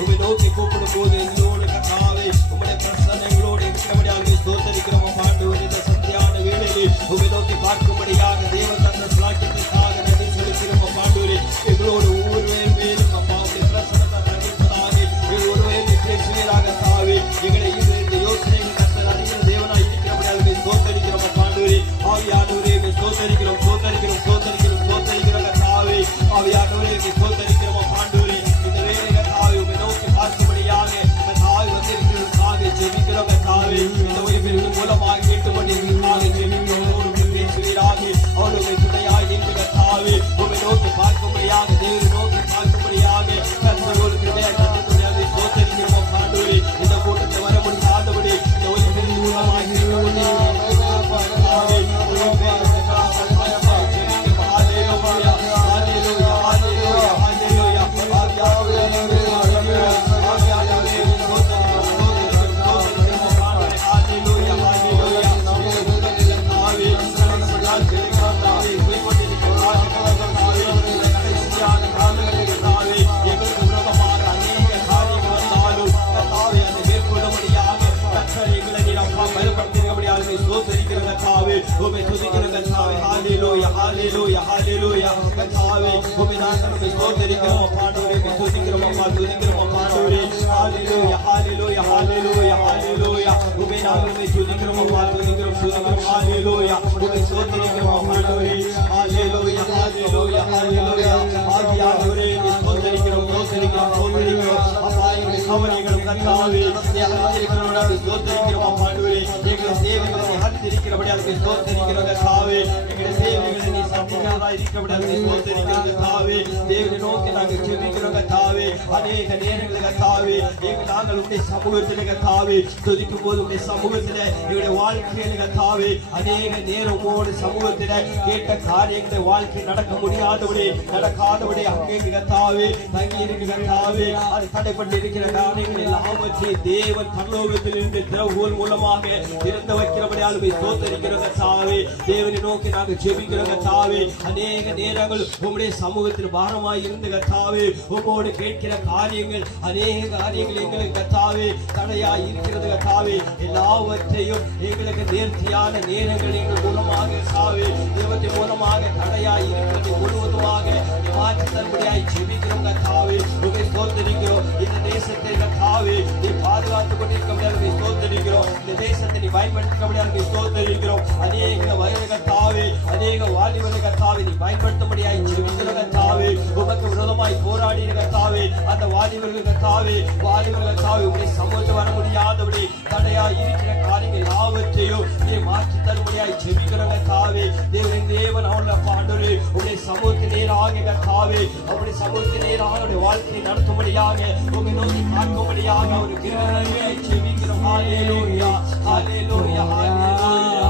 உம்மை நோக்கி கூப்பிடும் போது எங்களோடு கர்த்தாவே உம்முடைய பிரசன்னம் எங்களோடு இருக்கிறபடியாக ஸ்தோத்திரிக்கிறோம் ஆண்டவரே. இந்த சந்தியான வேளையிலே உம்மை நோக்கி பார்க்கும்படியாக தேவன் தந்த சாக்கியத்திற்காக நன்றி செலுத்துகிறோம் ஆண்டவரே. எங்களோடு ஒவ்வொரு மேலும் அப்பாவுடைய பிரசன்னத்தை தருவதாக எங்கள் ஒருவரை பேசுவீராக தாவே. எங்களை இந்த யோசனைகள் கர்த்தர் அறிகிற தேவனாய் இருக்கிறபடியாக ஸ்தோத்திரிக்கிறோம் ஆண்டவரே. ஆவியானவரே ஸ்தோத்திரிக்கிறோம் ஸ்தோத்திரிக்கிறோம் ஸ்தோத்திரிக்கிறோம் ஸ்தோத்திரிக்கிறோம் கர்த்தாவே. ஆவியானவரே ஸ்தோத்திரிக்கிறோம் ஆண்டவரே. இந்த வேளை கர்த்தாவே உம்மை நோக்கி பார்க்கும்படியாக கர்த்தாவே வந்திருக்கிறதற்காக ஜெபிக்கிறோம் கர்த்தாவே. இந்த ஒளிபெருக்கின் மூலமாக கேட்டுக்கொண்டிருக்கிறதற்காக ஜெபிக்கிறோம். பேசுவீராக அவருடைய துணையாய் நின்று கர்த்தாவே உம்மை நோக்கி பார்க்கும்படியாக தேவனை நோக்கி பார்க்கும்படியாக கர்த்தர் ஒரு கிருபையை தந்தபடியாக ஸ்தோத்திரிக்கிறோம் ஆண்டவரே. இந்த கூட்டத்தை வர முடியாதபடி இந்த ஒளிபெருக்கின் மூலமாக கேட்டுக்கொண்டிருக்கிறோம். உம்மை துதிக்கிறோம் கர்த்தாவே. ஹalleluya ஹalleluya ஹalleluya கர்த்தாவே உம்மை நாமத்தை ஸ்தோத்திரிக்கிறோம் ஆண்டவரே. துதிக்கிறோம் அப்பா துதிக்கிறோம் ஆண்டவரே. ஹalleluya ஹalleluya ஹalleluya ஹalleluya உம்மை நாமத்தை துதிக்கிறோம் அப்பா துதிக்கிறோம் துதிக்கிறோம் ஹalleluya உம்மை ஸ்தோத்திரிக்கிறோம் ஆண்டவரே. ஹalleluya ஹalleluya ஹalleluya ஆவியானவரே ஸ்தோத்திரிக்கிறோம் ஸ்தோத்திரிக்கிறோம் ஸ்தோத்திரிக்கிறோம் அப்பா. எங்கள் கவலைகளும் கர்த்தாவே அறிந்திருக்கிறோம் ஸ்தோத்திரிக்கிறோம் ஆண்டவரே. எங்கள் சேவைகளை அறிந்திருக்கிறபடியால் ஸ்தோத்திரிக்கிறோம் கர்த்தாவே. எங்கள் சேவைகளை நீ சந்திக்கிறதா இருக்கிறபடியால் ஸ்தோத்திரிக்கிறோம் கர்த்தாவே. தேவனை நோக்கி நாங்கள் ஜெபிக்கிறோம் கர்த்தாவே. அநேக நேரங்களில் கர்த்தாவே நாங்கள் உடைய சமூகத்திலே கர்த்தாவே துதிக்கும் போது உடைய சமூகத்திலே எங்களுடைய வாழ்க்கையில கர்த்தாவே அநேக நேரம் உங்களுடைய சமூகத்திலே கேட்ட காரியங்களை வாழ்க்கை நடக்க முடியாதபடி நடக்காதபடி அங்கே கர்த்தாவே தங்கி இருக்கு கர்த்தாவே. அது தடைப்பட்டு இருக்கிற காரியங்கள் எல்லாவற்றையும் தேவன் பரலோகத்தில் இருந்து திறவுகோல் மூலமாக திறந்து வைக்கிறபடியால் ஸ்தோத்திரிக்கிறோம் கர்த்தாவே. தேவனை நோக்கி நாங்கள் ஜெபிக்கிறோம் கர்த்தாவே. அநேக நேரங்கள் உம்முடைய சமூகத்தில் பாரமாய் இருந்து கர்த்தாவே உம்மோடு கேட்கிற காரியங்கள் அநேக காரியங்கள் எங்களுக்கு கர்த்தாவே தடையாய் இருக்கிறது கர்த்தாவே. எல்லாவற்றையும் எங்களுக்கு நேர்த்தியான நேரங்கள் எங்கள் மூலமாக கர்த்தாவே தேவத்தின் மூலமாக தடையாய் இருக்கிறது முழுவதுமாக மாற்றி தரும்படியாய் ஜெபிக்கிறோம் கர்த்தாவே. உம்மை ஸ்தோத்திரிக்கிறோம். இந்த தேசத்தை கர்த்தாவே நீ பாதுகாத்துக் கொண்டிருக்கிறபடியால் ஸ்தோத்திரிக்கிறோம். இந்த தேசத்தை நீ பயன்படுத்திக்கிறபடியால் ஸ்தோத்திரிக்கிறோம். அநேக வயது கர்த்தாவே அநேக வாலிபரை கர்த்தாவே நீ பயன்படுத்தும்படியாய் ஜெபிக்கிறோம் கர்த்தாவே. உமக்கு விரோதமாய் போராடின கர்த்தாவே அந்த வாலிபர்கள் கர்த்தாவே கர்த்தாவே உம்முடைய சமூகத்தில் வர முடியாதபடி தடையாய் இருக்கிற காரியங்கள் யாவற்றையும் நீ மாற்றி தரும்படியாய் ஜெபிக்கிறோம் கர்த்தாவே. தேவன் அவனுடைய ஆண்டவரே உம்முடைய சமூகத்தில் நேராக கர்த்தாவே அவருடைய சமூகத்தில் நேராக அவருடைய வாழ்க்கையை நடத்தும்படியாக உம்மை நோக்கி பார்க்கும்படியாக ஒரு கிருபையை ஜெபிக்கிறோம். ஹalleluya ஹalleluya ஹalleluya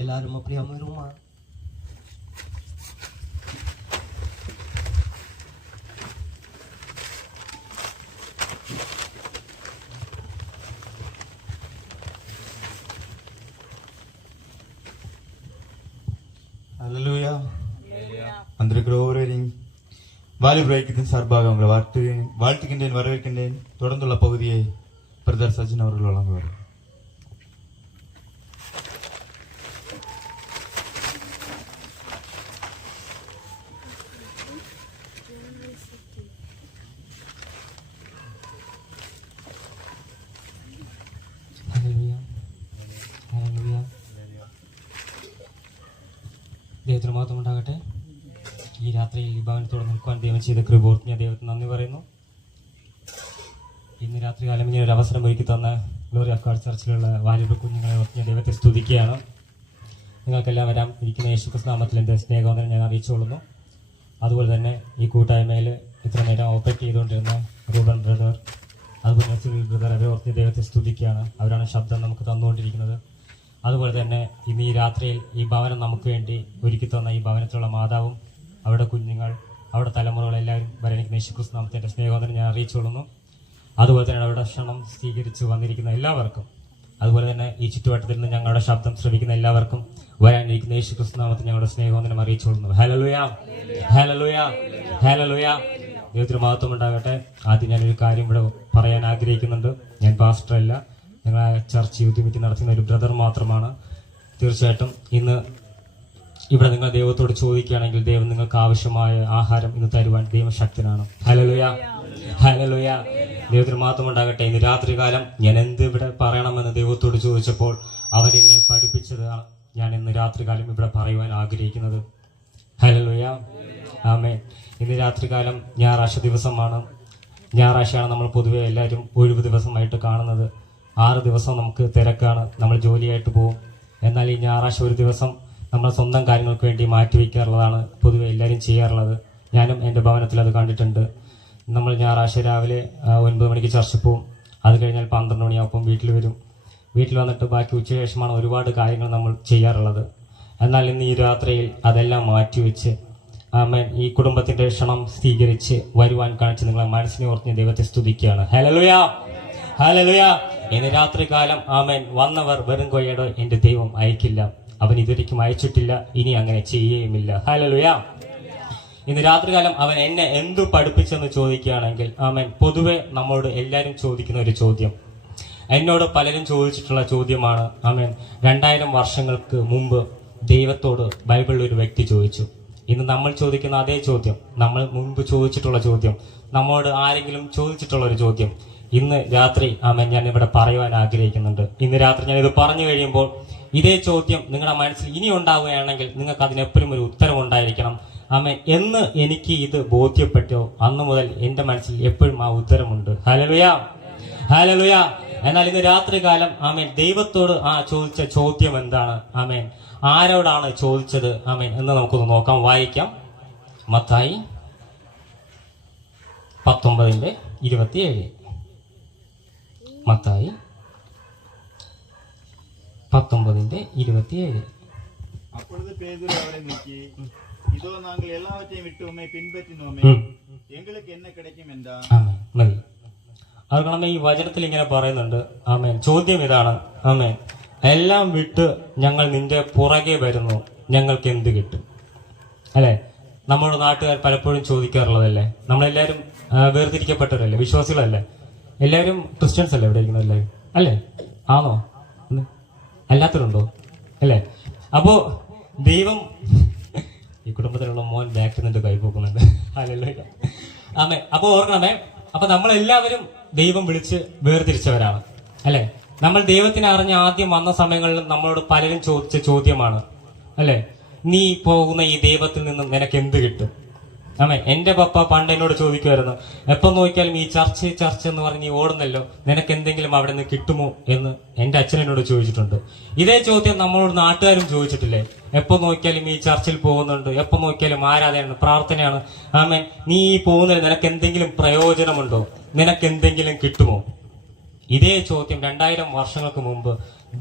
എല്ലാരും अपनी अमरूमा Hallelujah. అందరికి ஓவரிங் வாலிபுரத்தின் சார்பாக உங்களை வாழ்த்துகின்றேன், வரவேற்கின்றேன். தொடர்ந்துள்ள பகுதியை பிரதர் சஜின் அவர்கள் வழங்குவார். ദൈവത്തിന് മഹത്വം ഉണ്ടാകട്ടെ. ഈ രാത്രിയിൽ ഈ ഭവനത്തോടെ നിൽക്കുവാൻ ദൈവം ചെയ്ത കൃപോർത്ത് ഞാൻ ദൈവത്തിന് നന്ദി പറയുന്നു. ഇന്ന് രാത്രികാലം ഇങ്ങനെ ഒരു അവസരം ഒരുക്കി തന്ന ഗ്ലോറി ഓഫ് ഗോഡ് ചർച്ചിലുള്ള വാലിബ കുഞ്ഞുങ്ങളെ ഓർത്ത് ഞാൻ ദൈവത്തെ സ്തുതിക്കുകയാണ്. നിങ്ങൾക്കെല്ലാം വരാം ഇരിക്കുന്ന യേശുക്രിസ്തു നാമത്തിൽ എൻ്റെ സ്നേഹവന്ദനം ഞാൻ അറിയിച്ചുകൊള്ളുന്നു. അതുപോലെ തന്നെ ഈ കൂട്ടായ്മയിൽ ഇത്ര നേരം ഓപ്പറേറ്റ് ചെയ്തുകൊണ്ടിരുന്ന റൂബൻ ബ്രദർ, അതുപോലെ നസീർ ബ്രദർ, അവരെ ഓർത്ത് ദൈവത്തെ സ്തുതിക്കുകയാണ്. അവരാണ് ശബ്ദം നമുക്ക് തന്നുകൊണ്ടിരിക്കുന്നത്. അതുപോലെ തന്നെ ഇന്ന് ഈ രാത്രിയിൽ ഈ ഭവനം നമുക്ക് വേണ്ടി ഒരുക്കി തന്ന ഈ ഭവനത്തിലുള്ള മാതാവും അവരുടെ കുഞ്ഞുങ്ങൾ, അവരുടെ തലമുറകളെല്ലാവരും വരണിക്കുന്ന യേശുക്രിസ്തു നാമത്തിൻ്റെ സ്നേഹവന്ദനം ഞാൻ അറിയിച്ചുകൊള്ളുന്നു. അതുപോലെ തന്നെ അവരുടെ ക്ഷണം സ്വീകരിച്ച് വന്നിരിക്കുന്ന എല്ലാവർക്കും, അതുപോലെ തന്നെ ഈ ചുറ്റുവട്ടത്തിൽ നിന്ന് ഞങ്ങളുടെ ശബ്ദം ശ്രവിക്കുന്ന എല്ലാവർക്കും വരാനിരിക്കുന്ന യേശുക്രിസ്തു നാമത്തിൽ ഞങ്ങളുടെ സ്നേഹവന്ദനം അറിയിച്ചുകൊള്ളുന്നു. Hallelujah, hallelujah, hallelujah. ദൈവത്തിന് മഹത്വം ഉണ്ടാകട്ടെ. ആദ്യം ഞാനൊരു കാര്യം ഇവിടെ പറയാൻ ആഗ്രഹിക്കുന്നുണ്ട്. ഞാൻ പാസ്റ്ററല്ല, ഞങ്ങളെ ചർച്ച് യൂത്ത് മീറ്റിംഗ് നടത്തുന്ന ഒരു ബ്രദർ മാത്രമാണ്. തീർച്ചയായിട്ടും ഇന്ന് ഇവിടെ നിങ്ങൾ ദൈവത്തോട് ചോദിക്കുകയാണെങ്കിൽ ദൈവം നിങ്ങൾക്ക് ആവശ്യമായ ആഹാരം ഇന്ന് തരുവാൻ ദൈവം ശക്തനാണ്. Hallelujah, hallelujah. ദൈവത്തിന് മഹത്വം ഉണ്ടാകട്ടെ. ഇന്ന് രാത്രികാലം ഞാൻ എന്ത് ഇവിടെ പറയണമെന്ന് ദൈവത്തോട് ചോദിച്ചപ്പോൾ അവൻ എന്നെ പഠിപ്പിച്ചതാണ് ഞാൻ ഇന്ന് രാത്രികാലം ഇവിടെ പറയുവാൻ ആഗ്രഹിക്കുന്നത്. ഹല്ലേലൂയ, ആമേൻ. ഇന്ന് രാത്രികാലം ഞായറാഴ്ച ദിവസമാണ്. ഞായറാഴ്ചയാണ് നമ്മൾ പൊതുവെ എല്ലാവരും ഒഴിവ് ദിവസമായിട്ട് കാണുന്നത്. 6 ദിവസം നമുക്ക് തിരക്കാണ്, നമ്മൾ ജോലിയായിട്ട് പോകും. എന്നാൽ ഈ ഞായറാഴ്ച ഒരു ദിവസം നമ്മൾ സ്വന്തം കാര്യങ്ങൾക്ക് വേണ്ടി മാറ്റിവെക്കാറുള്ളതാണ് പൊതുവെ എല്ലാവരും ചെയ്യാറുള്ളത്. ഞാനും എൻ്റെ ഭവനത്തിൽ അത് കണ്ടിട്ടുണ്ട്. നമ്മൾ ഞായറാഴ്ച രാവിലെ 9 മണിക്ക് ചർച്ചിൽ പോവും. അത് കഴിഞ്ഞാൽ 12 മണിയാകുമ്പോൾ വീട്ടിൽ വരും. വീട്ടിൽ വന്നിട്ട് ബാക്കി ഉച്ചശേഷമാണ് ഒരുപാട് കാര്യങ്ങൾ നമ്മൾ ചെയ്യാറുള്ളത്. എന്നാൽ ഇന്ന് ഈ രാത്രിയിൽ അതെല്ലാം മാറ്റിവെച്ച് ആമേൻ ഈ കുടുംബത്തിൻ്റെ ക്ഷണം സ്വീകരിച്ച് വരുവാൻ കാണിച്ച് നിങ്ങളെ മനസ്സിനെ ഓർത്ത് ദൈവത്തെ സ്തുതിക്കുകയാണ്. Hallelujah, hallelujah. ഇന്ന് രാത്രികാലം ആമേൻ വന്നവർ വെറും കൊയ്യടോ എൻ്റെ ദൈവം അയക്കില്ല. അവൻ ഇതുവരെയ്ക്കും അയച്ചിട്ടില്ല, ഇനി അങ്ങനെ ചെയ്യുകയുമില്ല. ഹല്ലേലൂയ. ഇന്ന് രാത്രികാലം അവൻ എന്നെ എന്തു പഠിപ്പിച്ചെന്ന് ചോദിക്കുകയാണെങ്കിൽ ആമേൻ, പൊതുവെ നമ്മളോട് എല്ലാവരും ചോദിക്കുന്ന ഒരു ചോദ്യം, എന്നോട് പലരും ചോദിച്ചിട്ടുള്ള ചോദ്യമാണ് ആമേൻ. 2000 വർഷങ്ങൾക്ക് മുമ്പ് ദൈവത്തോട് ബൈബിളിൽ ഒരു വ്യക്തി ചോദിച്ചു. ഇന്ന് നമ്മൾ ചോദിക്കുന്ന അതേ ചോദ്യം, നമ്മൾ മുൻപ് ചോദിച്ചിട്ടുള്ള ചോദ്യം, നമ്മളോട് ആരെങ്കിലും ചോദിച്ചിട്ടുള്ള ഒരു ചോദ്യം ഇന്ന് രാത്രി ആമേൻ ഞാൻ ഇവിടെ പറയുവാൻ ആഗ്രഹിക്കുന്നുണ്ട്. ഇന്ന് രാത്രി ഞാൻ ഇത് പറഞ്ഞു കഴിയുമ്പോൾ ഇതേ ചോദ്യം നിങ്ങളുടെ മനസ്സിൽ ഇനി ഉണ്ടാവുകയാണെങ്കിൽ നിങ്ങൾക്ക് അതിനെപ്പോഴും ഒരു ഉത്തരം ഉണ്ടായിരിക്കണം. ആമേൻ, എന്ന് എനിക്ക് ഇത് ബോധ്യപ്പെട്ടോ അന്ന് മുതൽ എൻ്റെ മനസ്സിൽ എപ്പോഴും ആ ഉത്തരമുണ്ട്. Hallelujah, hallelujah. എന്നാൽ ഇന്ന് രാത്രി കാലം ആമേൻ ദൈവത്തോട് ആ ചോദിച്ച ചോദ്യം എന്താണ്, ആമേൻ ആരോടാണ് ചോദിച്ചത്, ആമേൻ എന്ന് നമുക്കൊന്ന് നോക്കാം. വായിക്കാം. മത്തായി 19:27. മത്തായി 19:27. அப்பொழுது பேதுரு அவரை நோக்கி, இதோ நாங்கள் எல்லாவற்றையும் விட்டு உம்மை பின்பற்றினோமே, எங்களுக்கு என்ன கிடைக்கும் என்றார். മതി. അതുകൊണ്ട് ഈ വചനത്തിൽ ഇങ്ങനെ പറയുന്നുണ്ട്. ആമേൻ, ചോദ്യം ഇതാണ്, ആമേൻ എല്ലാം വിട്ട് ഞങ്ങൾ നിന്റെ പുറകെ വരുന്നു, ഞങ്ങൾക്ക് എന്ത് കിട്ടും? അല്ലെ, നമ്മുടെ നാട്ടുകാർ പലപ്പോഴും ചോദിക്കാറുള്ളതല്ലേ. നമ്മളെല്ലാവരും വേർതിരിക്കപ്പെട്ടവരല്ലേ, വിശ്വാസികളല്ലേ, എല്ലാവരും ക്രിസ്ത്യൻസ് അല്ലേ ഇവിടെ ഇരിക്കുന്നത് എല്ലാവരും, അല്ലേ? ആണോ? അല്ലാത്തവരുണ്ടോ? അല്ലേ? അപ്പോ ദൈവം ഈ കുടുംബത്തിലുള്ള മോൻ ബാക്കിൽ നിന്നിട്ട് കൈപോക്കുന്നുണ്ട്. അല്ലല്ലോ. ആമേ. അപ്പൊ ഓർക്കണമേ, അപ്പൊ നമ്മളെല്ലാവരും ദൈവം വിളിച്ച് വേർതിരിച്ചവരാണ്, അല്ലെ? നമ്മൾ ദൈവത്തിനെ അറിഞ്ഞ ആദ്യം വന്ന സമയങ്ങളിൽ നമ്മളോട് പലരും ചോദിച്ച ചോദ്യമാണ്, അല്ലെ, നീ പോകുന്ന ഈ ദൈവത്തിൽ നിന്നും നിനക്ക് എന്ത് കിട്ടും? ആമേ. എന്റെ പപ്പ പണ്ട് എന്നോട് ചോദിക്കുമായിരുന്നു, എപ്പം നോക്കിയാലും ഈ ചർച്ച എന്ന് പറഞ്ഞ് നീ ഓടുന്നല്ലോ, നിനക്ക് എന്തെങ്കിലും അവിടെ നിന്ന് കിട്ടുമോ എന്ന് എന്റെ അച്ഛൻ എന്നോട് ചോദിച്ചിട്ടുണ്ട്. ഇതേ ചോദ്യം നമ്മളോട് നാട്ടുകാരും ചോദിച്ചിട്ടില്ലേ? എപ്പം നോക്കിയാലും ഈ ചർച്ചിൽ പോകുന്നുണ്ട്, എപ്പം നോക്കിയാലും ആരാധനയാണ്, പ്രാർത്ഥനയാണ്, ആമേൻ, നീ ഈ പോകുന്നതിൽ നിനക്ക് എന്തെങ്കിലും പ്രയോജനമുണ്ടോ, നിനക്ക് എന്തെങ്കിലും കിട്ടുമോ? ഇതേ ചോദ്യം 2000 വർഷങ്ങൾക്ക് മുമ്പ്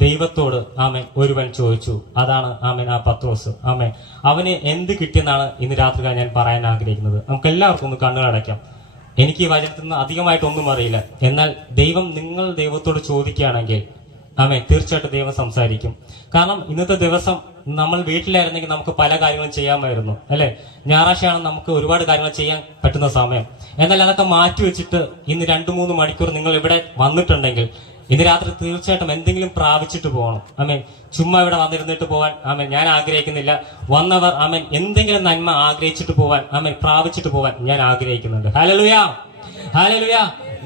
ദൈവത്തോട് ആമേൻ ഒരുവൻ ചോദിച്ചു. അതാണ് ആമേൻ ആ പത്രോസ്. ആമേൻ, അവന് എന്ത് കിട്ടിയെന്നാണ് ഇന്ന് രാത്രി ഞാൻ പറയാൻ ആഗ്രഹിക്കുന്നത്. നമുക്ക് എല്ലാവർക്കും ഒന്ന് കണ്ണുകളടയ്ക്കാം. എനിക്ക് ഈ വചനത്തിൽ നിന്ന് അധികമായിട്ടൊന്നും അറിയില്ല, എന്നാൽ നിങ്ങൾ ദൈവത്തോട് ചോദിക്കുകയാണെങ്കിൽ ആമേൻ തീർച്ചയായിട്ടും ദൈവം സംസാരിക്കും. കാരണം ഇന്നത്തെ ദിവസം നമ്മൾ വീട്ടിലായിരുന്നെങ്കിൽ നമുക്ക് പല കാര്യങ്ങളും ചെയ്യാമായിരുന്നു, അല്ലെ? ഞായറാഴ്ചയാണ് നമുക്ക് ഒരുപാട് കാര്യങ്ങൾ ചെയ്യാൻ പറ്റുന്ന സമയം. എന്നാൽ അതൊക്കെ മാറ്റിവെച്ചിട്ട് ഇന്ന് 2-3 മണിക്കൂർ നിങ്ങൾ ഇവിടെ വന്നിട്ടുണ്ടെങ്കിൽ ഇന്ന് രാത്രി തീർച്ചയായിട്ടും എന്തെങ്കിലും പ്രാപിച്ചിട്ട് പോകണം. ആമേൻ, ചുമ്മാ ഇവിടെ വന്നിരുന്നിട്ട് പോകാൻ ആമേൻ ഞാൻ ആഗ്രഹിക്കുന്നില്ല. വന്നവർ ആമേൻ എന്തെങ്കിലും നന്മ ആഗ്രഹിച്ചിട്ട് പോവാൻ, ആമേൻ പ്രാപിച്ചിട്ട് പോവാൻ ഞാൻ ആഗ്രഹിക്കുന്നുണ്ട്. Hallelujah, hallelujah.